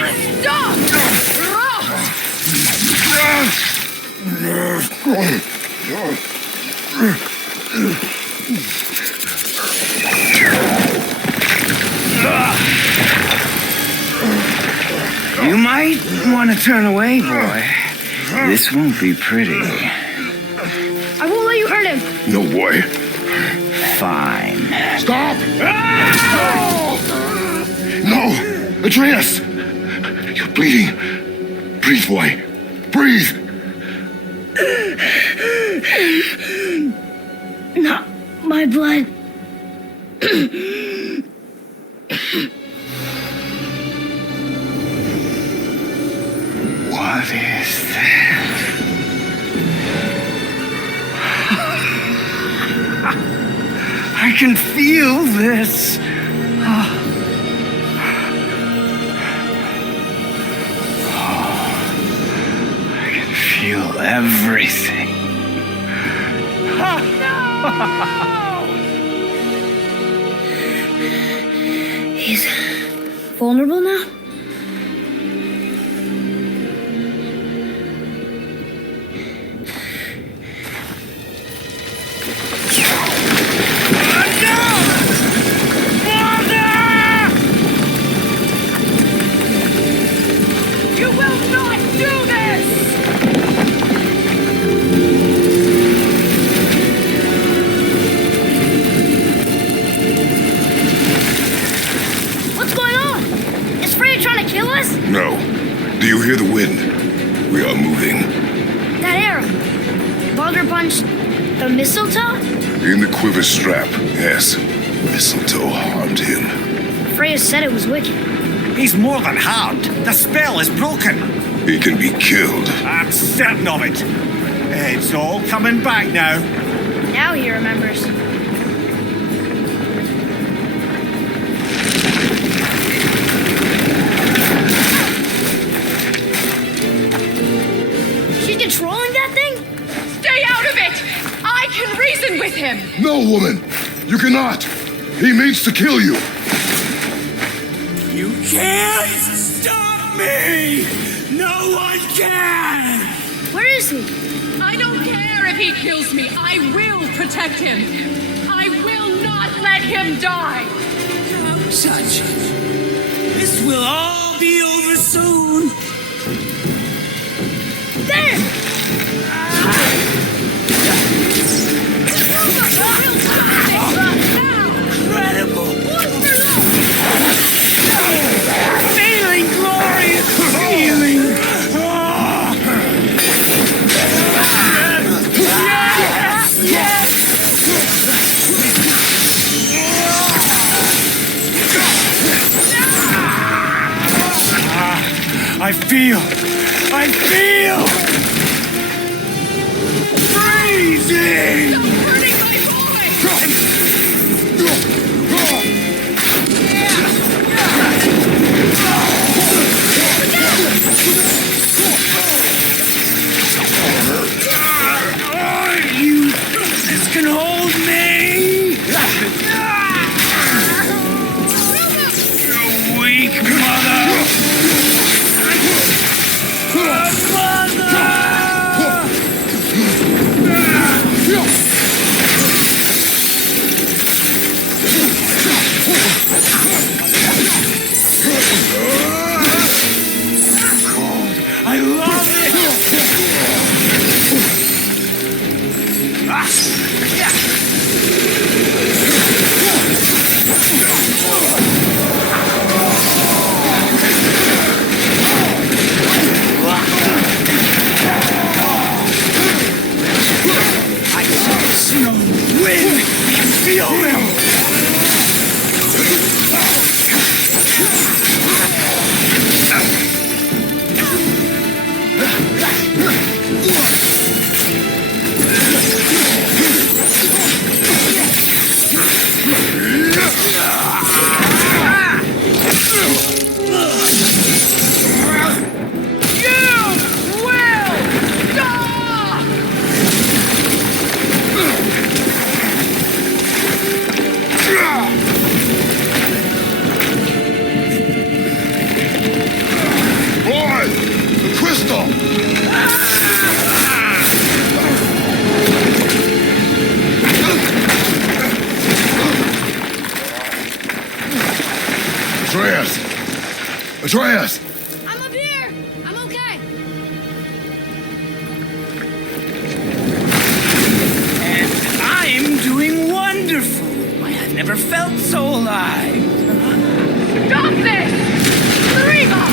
You might want to turn away, boy. This won't be pretty. I won't let you hurt him. No, boy. Fine. Stop! No! Atreus! You're bleeding. Breathe, boy. Breathe! Not my blood. What is that? I can feel this. I can feel everything. He's vulnerable now? You will not do this! What's going on? Is Freya trying to kill us? No. Do you hear the wind? We are moving. That arrow. Baldur punched the mistletoe? In the quiver strap, yes. Mistletoe harmed him. Freya said it was wicked. He's more than harmed. The spell is broken. He can be killed. I'm certain of it. It's all coming back now. Now he remembers. She's controlling that thing? Stay out of it! I can reason with him! No, woman! You cannot! He means to kill you! You can't stop me! No one can! Where is he? I don't care if he kills me. I will protect him. I will not let him die. Such. This will all be over soon. There! Incredible! Feeling glorious feeling! I feel freezing! Stop hurting my boy! You just can hold me! Atreus! I'm up here. I'm okay. And I'm doing wonderful. Why, I've never felt so alive. Stop this! Reba!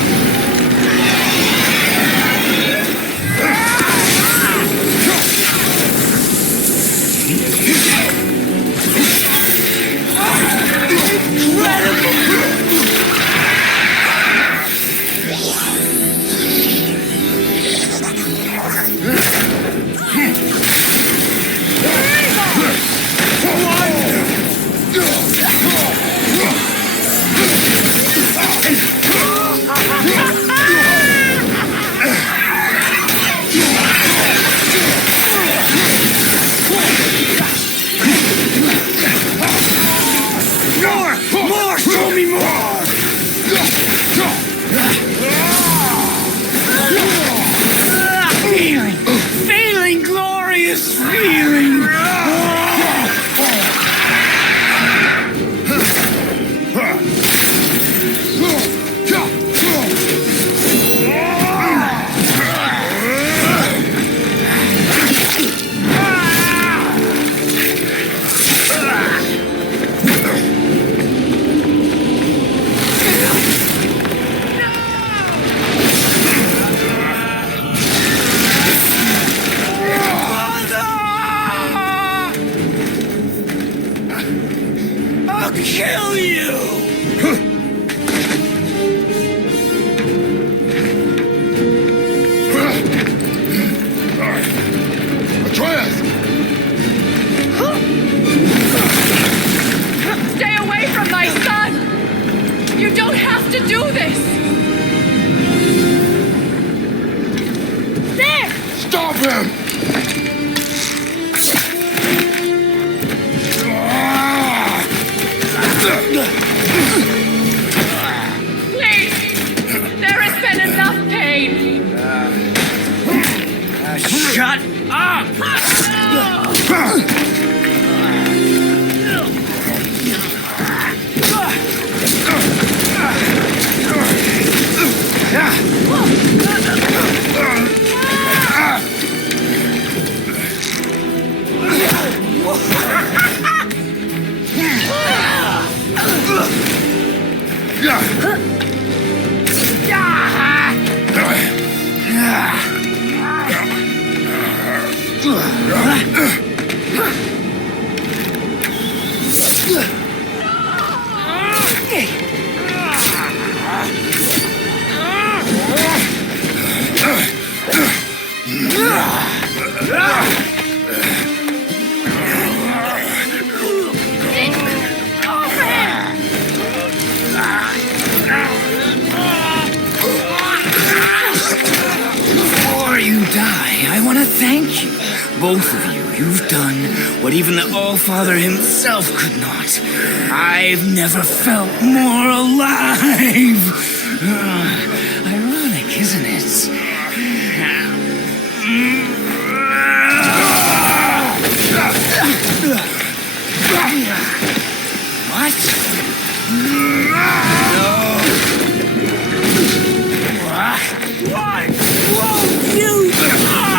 More! Show me more! Feeling glorious feeling! I'll kill you! Atreus! Stay away from my son! You don't have to do this! There! Stop him! Please! There has been enough pain! Shut up! Before you die, I want to thank you. Both of you. You've done what even the All-Father himself could not. I've never felt more alive. Ironic, isn't it? Why won't you die?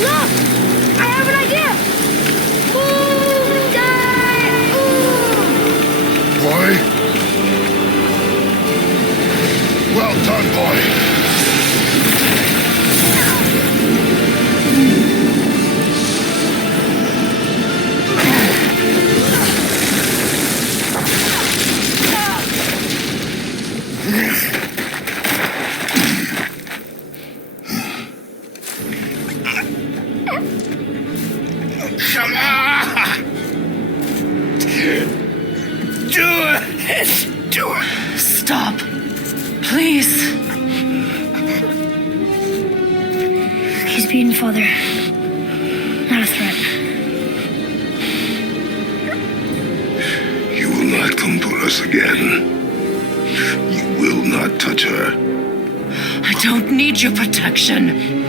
Look! I have an idea! Moon die! Boy? Well done, boy. Come on! Do it! Do it! Stop. Please. He's beaten, Father. Not a threat. You will not come to us again. You will not touch her. I don't need your protection.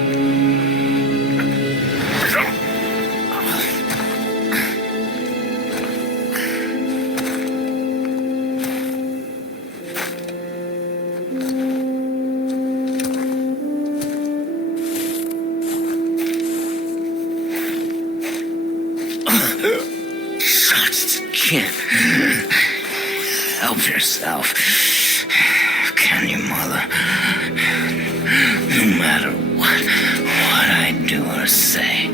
Shots can't help yourself. Can you, Mother? No matter what I do or say,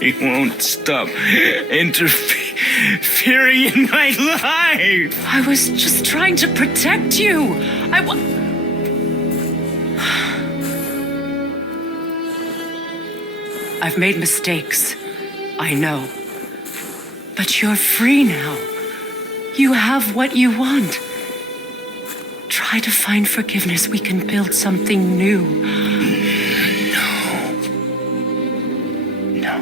you won't stop interfering in my life. I was just trying to protect you. I've made mistakes. I know. But you're free now. You have what you want. Try to find forgiveness. We can build something new. No.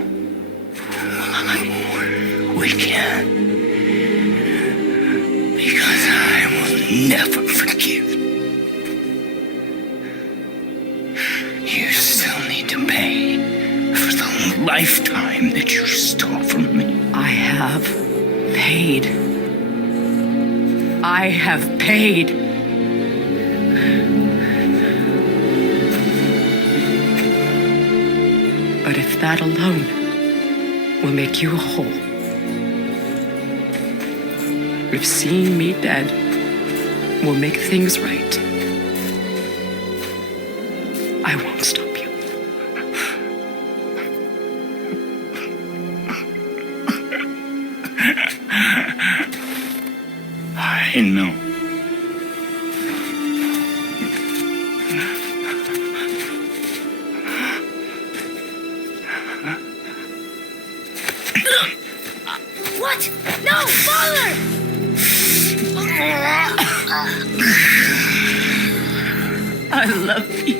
We can't. Because I will never forgive. You still need to pay for the lifetime that you stole from me. I have paid. I have paid. But if that alone will make you whole, if seeing me dead will make things right, I won't stop you. I know. What? No, Father! I love you.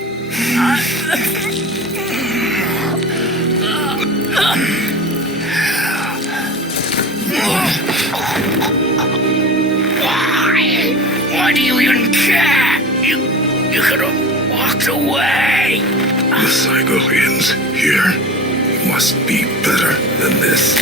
Why do you even care? You could have walked away. The cycle ends here. It must be better than this.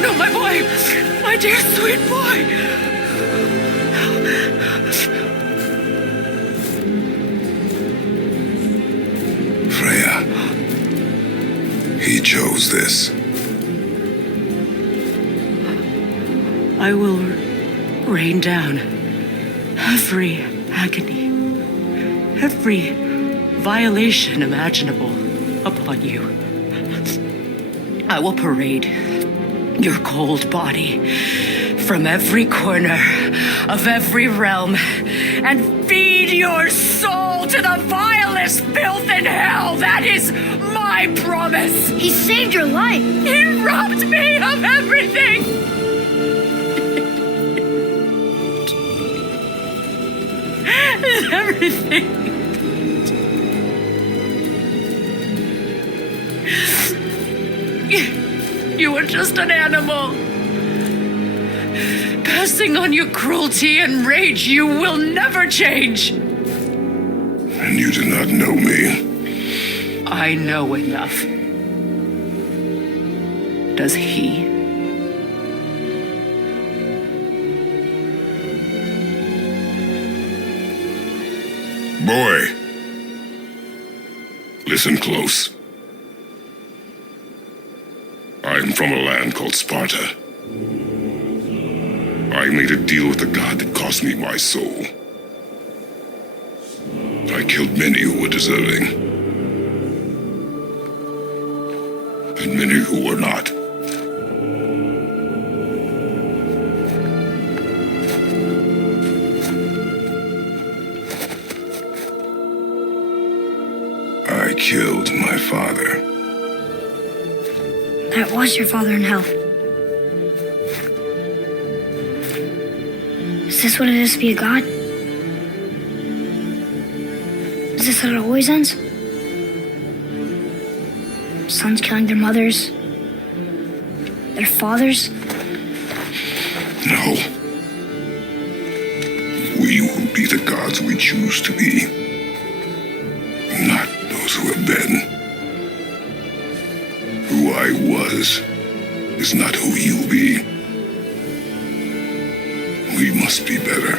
No, my boy! My dear sweet boy! Freya. He chose this. I will rain down every agony, every violation imaginable upon you. I will parade your cold body from every corner of every realm and feed your soul to the vilest filth in hell. That is my promise. He saved your life. He robbed me of everything. Everything. You were just an animal. Passing on your cruelty and rage, you will never change. And you do not know me. I know enough. Does he? Boy, listen close. I'm from a land called Sparta. I made a deal with the god that cost me my soul. I killed many who were deserving, and many who were not. I killed my father. That was your father in hell. Is this what it is to be a god? Is this how it always ends? Sons killing their mothers? Their fathers? No. We will be the gods we choose to be, not those who have been. Who I was is not who you'll be. We must be better.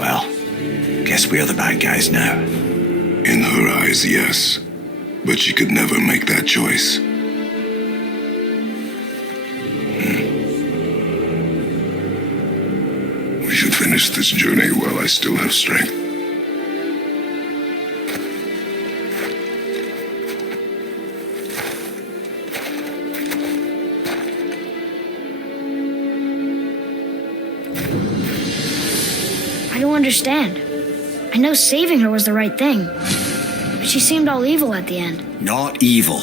Well, guess we're the bad guys now. In her eyes, yes. But she could never make that choice. We should finish this journey while I still have strength. I don't understand. I know saving her was the right thing, but she seemed all evil at the end. Not evil.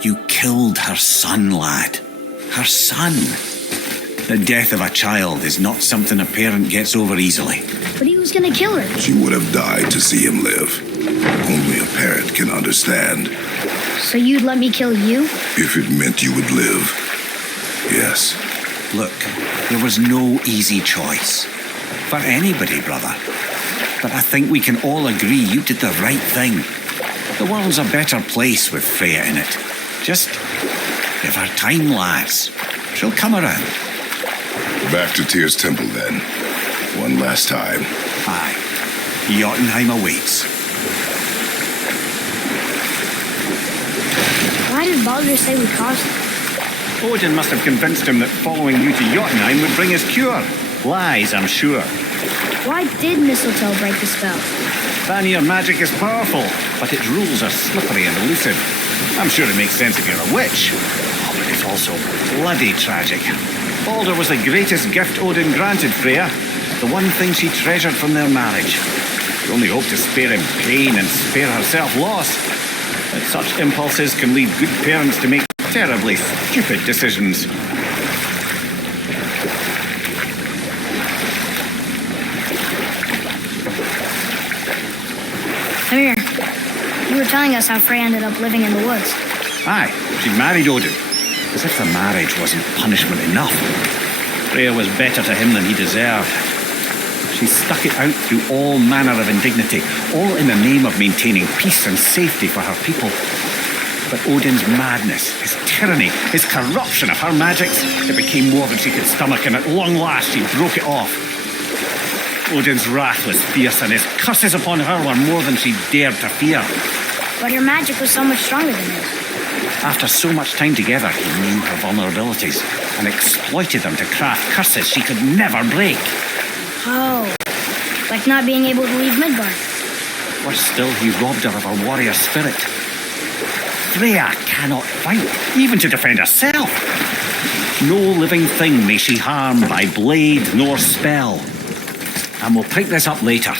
You killed her son, lad. Her son. The death of a child is not something a parent gets over easily. But he was gonna kill her. She would have died to see him live. Only a parent can understand. So you'd let me kill you? If it meant you would live, yes. Look, there was no easy choice. For anybody, brother. But I think we can all agree you did the right thing. The world's a better place with Freya in it. Just give her time, lads. She'll come around. Back to Tyr's temple, then. One last time. Aye. Jotunheim awaits. Why did Baldur say we caused it? Odin must have convinced him that following you to Jotunheim would bring his cure. Lies, I'm sure. Why did Mistletoe break the spell? Vanir magic is powerful, but its rules are slippery and elusive. I'm sure it makes sense if you're a witch. Oh, but it's also bloody tragic. Baldur was the greatest gift Odin granted Freya, the one thing she treasured from their marriage. She only hoped to spare him pain and spare herself loss. But such impulses can lead good parents to make terribly stupid decisions. Come here. You were telling us how Freya ended up living in the woods. Aye, she married Odin. As if the marriage wasn't punishment enough. Freya was better to him than he deserved. She stuck it out through all manner of indignity, all in the name of maintaining peace and safety for her people. But Odin's madness, his tyranny, his corruption of her magics, it became more than she could stomach, and at long last she broke it off. Odin's wrath was fierce, and his curses upon her were more than she dared to fear. But her magic was so much stronger than his. After so much time together, he knew her vulnerabilities and exploited them to craft curses she could never break. Oh, like not being able to leave Midgard. Worse still, he robbed her of her warrior spirit. Freya cannot fight, even to defend herself. No living thing may she harm by blade nor spell. And we'll pick this up later.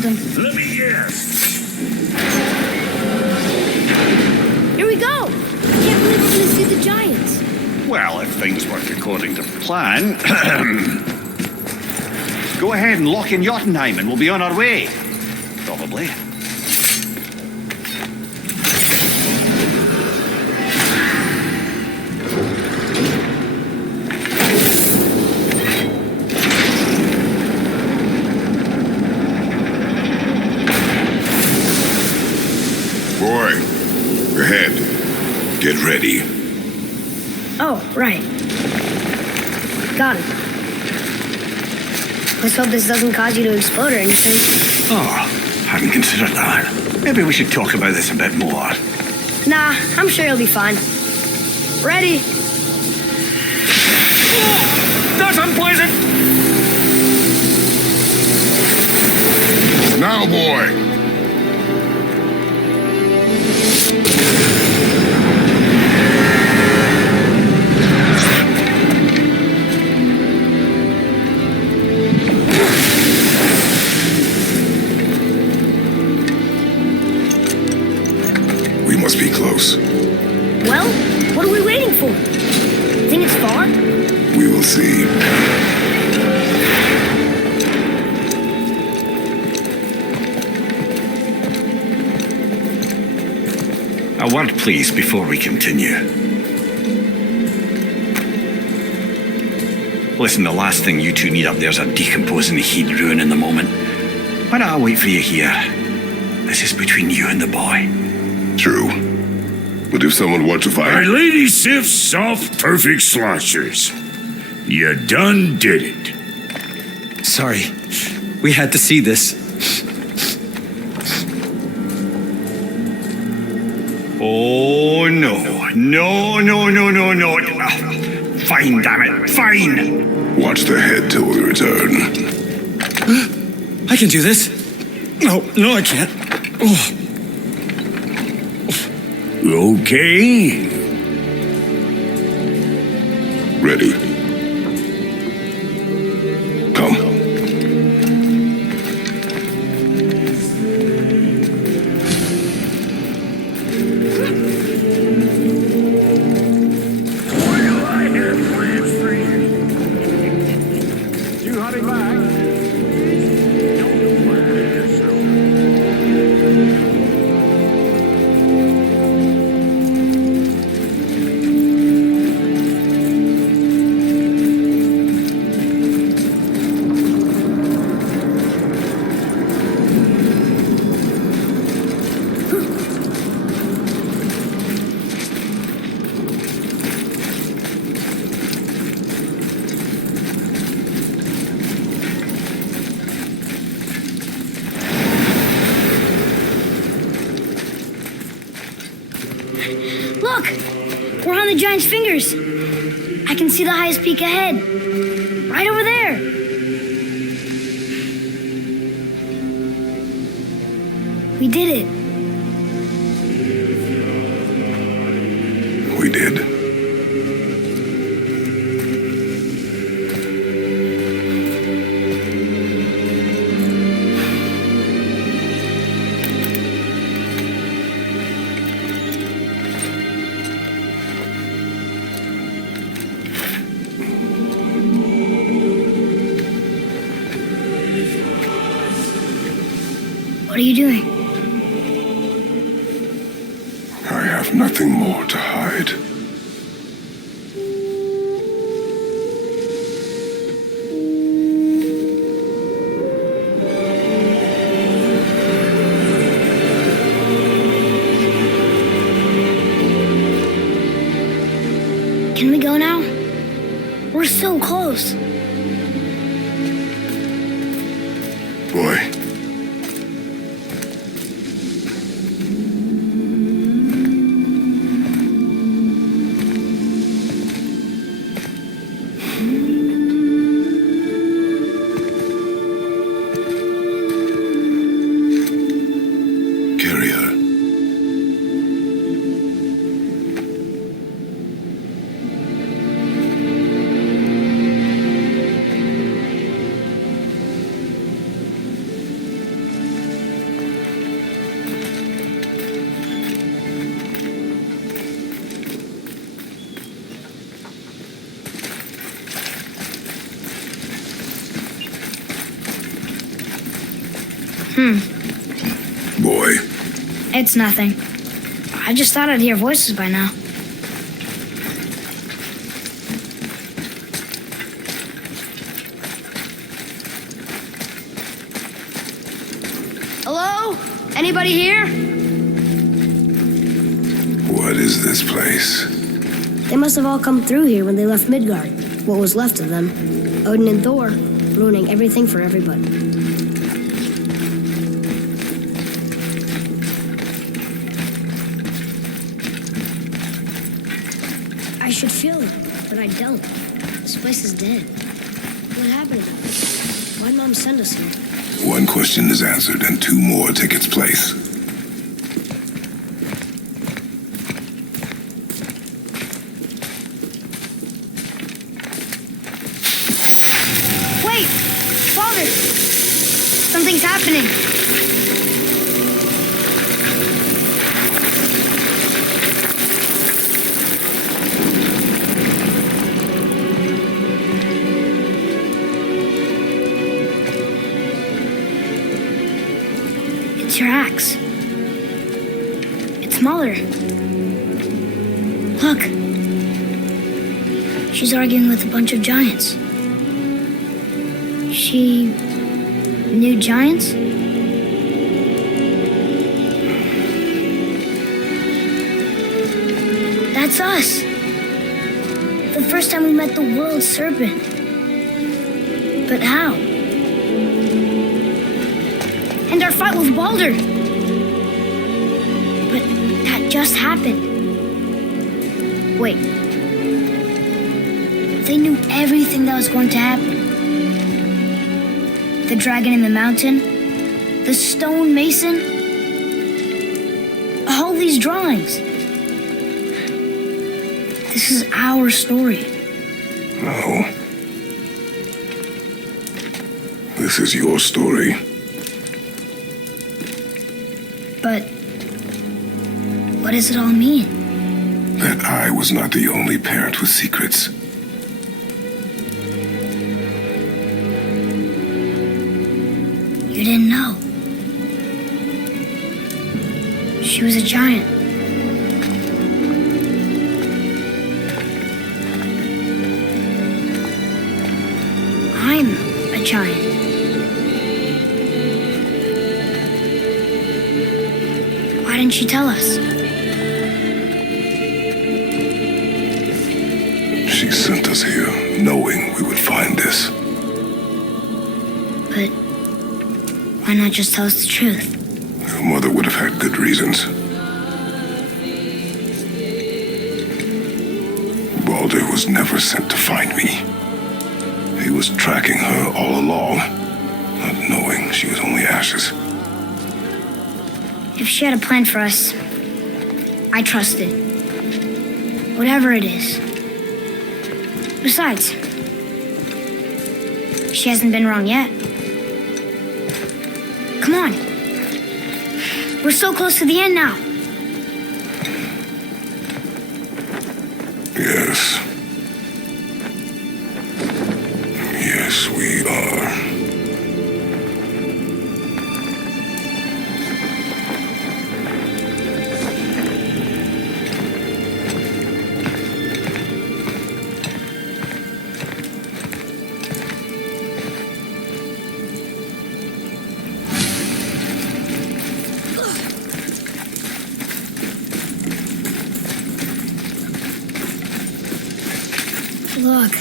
something. Let me guess. Here we go. I can't believe we're gonna see the giants. Well, if things work according to plan, go ahead and lock in Jotunheim and we'll be on our way. Probably. Boy, ahead. Get ready. Oh, right. Got it. Let's hope this doesn't cause you to explode or anything. Oh, hadn't considered that. Maybe we should talk about this a bit more. Nah, I'm sure you'll be fine. Ready? There's some poison! Now, boy. We must be close. Well, what are we waiting for? Think it's far? We will see. A word, please, before we continue. Listen, the last thing you two need up there is a decomposing heat ruining the moment. Why not I wait for you here? This is between you and the boy. True. But if someone were to My find... Lady Sif's soft, perfect sloshers. You done did it. Sorry. We had to see this. Oh, no. No, no, no, no, no. Fine, damn it. Fine. Watch the head till we return. I can do this. No, I can't. Oh. Okay. Ready. Come. Look! We're on the giant's fingers. I can see the highest peak ahead. Right over there. We did it. We did. What are you doing? I have nothing more to hide. Can we go now? We're so close. Boy. Carry her. Boy, It's nothing. I just thought I'd hear voices by now. Hello? Anybody here? what is this place? They must have all come through here when they left Midgard. What was left of them. Odin and Thor, ruining everything for everybody. I should feel it, but I don't. This place is dead. What happened to them? Why'd Mom send us here? One question is answered and two more take its place. Wait! Father! Something's happening. It's your axe. It's Mother. Look. She's arguing with a bunch of giants. She knew giants? That's us. The first time we met the world serpent. But how? And our fight with Baldur. But that just happened. Wait. They knew everything that was going to happen. The dragon in the mountain, the stone mason, all these drawings. This is our story. No. This is your story. But what does it all mean? That I was not the only parent with secrets. You didn't know. She was a giant. I'm a giant. Why didn't she tell us? She sent us here knowing we would find this. But why not just tell us the truth? Your mother would have had good reasons. Baldur was never sent to find me. He was tracking her all along, not knowing she was only ashes. If she had a plan for us, I trust it. Whatever it is. Besides, she hasn't been wrong yet. Come on. We're so close to the end now. Yes. Yes, we are. Look,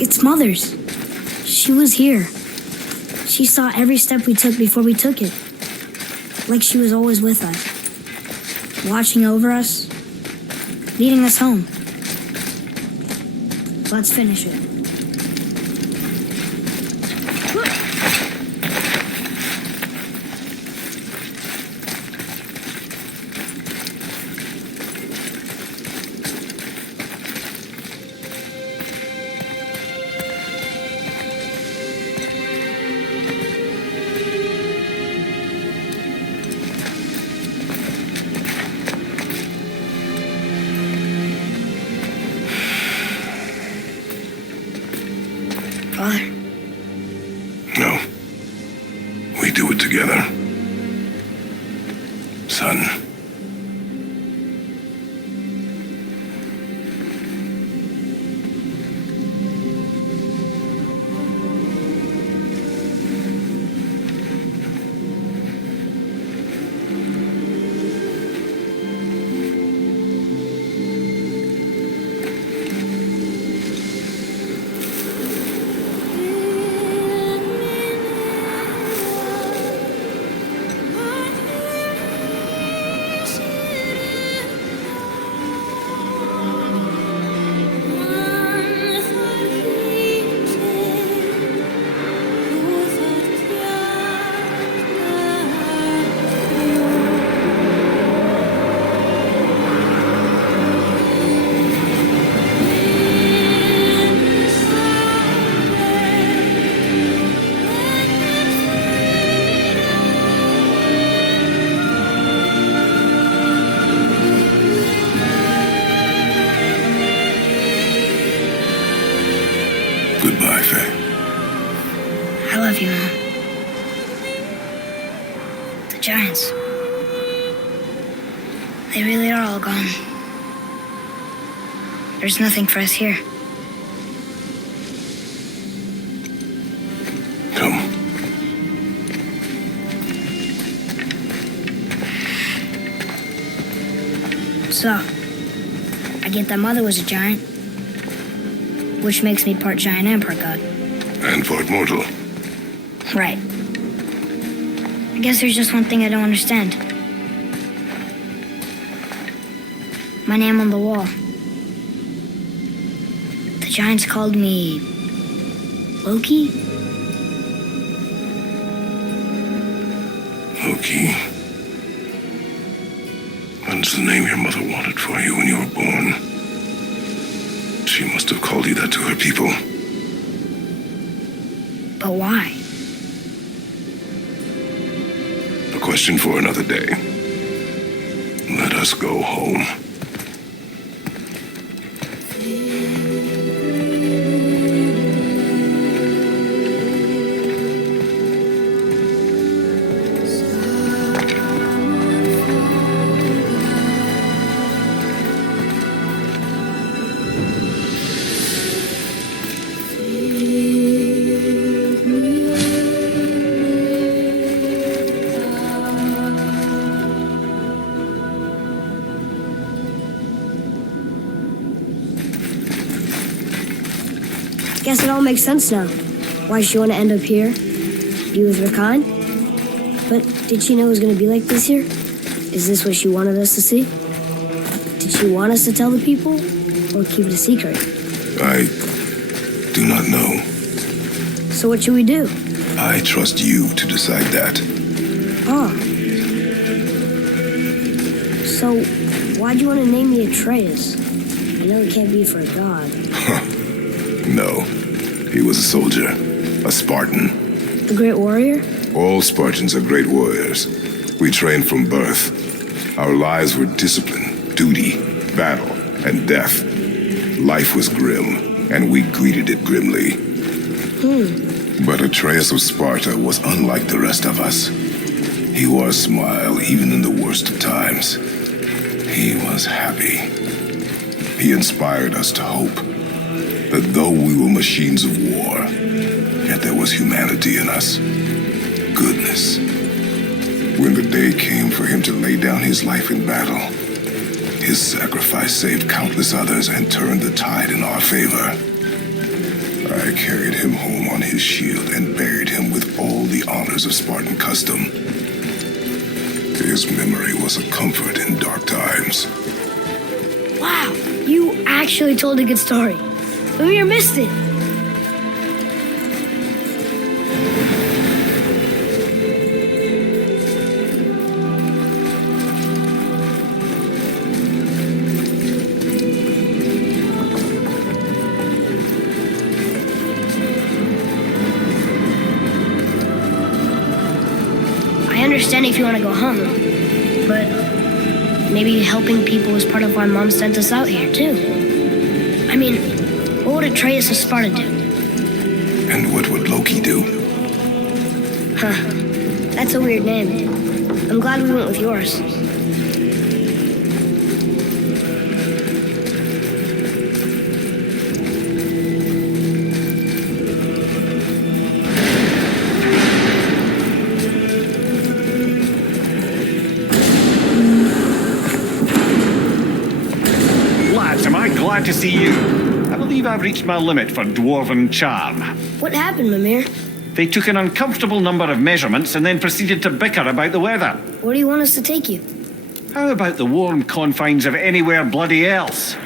it's Mother's. She was here. She saw every step we took before we took it. Like she was always with us. Watching over us, leading us home. Let's finish it. son. Goodbye, Faye. I love you, Mom. The giants. They really are all gone. There's nothing for us here. Come. So, I get that Mother was a giant, which makes me part giant and part god. And part mortal. Right. I guess there's just one thing I don't understand. My name on the wall. The giants called me Loki? Loki. That's the name your mother wanted for you when you were born. She must have called you that to her people. But why? A question for another day. Let us go home. Guess it all makes sense now. Why she want to end up here? Be with her kind? But did she know it was going to be like this here? Is this what she wanted us to see? Did she want us to tell the people? Or keep it a secret? I do not know. So what should we do? I trust you to decide that. Oh. So, why'd you want to name me Atreus? I know it can't be for a god. No. He was a soldier. A Spartan. A great warrior? All Spartans are great warriors. We trained from birth. Our lives were discipline, duty, battle, and death. Life was grim, and we greeted it grimly. But Atreus of Sparta was unlike the rest of us. He wore a smile even in the worst of times. He was happy. He inspired us to hope that though we were machines of war, yet there was humanity in us. Goodness. When the day came for him to lay down his life in battle, his sacrifice saved countless others and turned the tide in our favor. I carried him home on his shield and buried him with all the honors of Spartan custom. His memory was a comfort in dark times. Wow, you actually told a good story. Mimir missed it. I understand if you want to go home, but maybe helping people is part of why Mom sent us out here, too. I mean, what would Atreus of Sparta do? And what would Loki do? Huh. That's a weird name. I'm glad we went with yours. Lads, am I glad to see you? I believe I've reached my limit for dwarven charm. What happened, Mimir? They took an uncomfortable number of measurements and then proceeded to bicker about the weather. Where do you want us to take you? How about the warm confines of anywhere bloody else?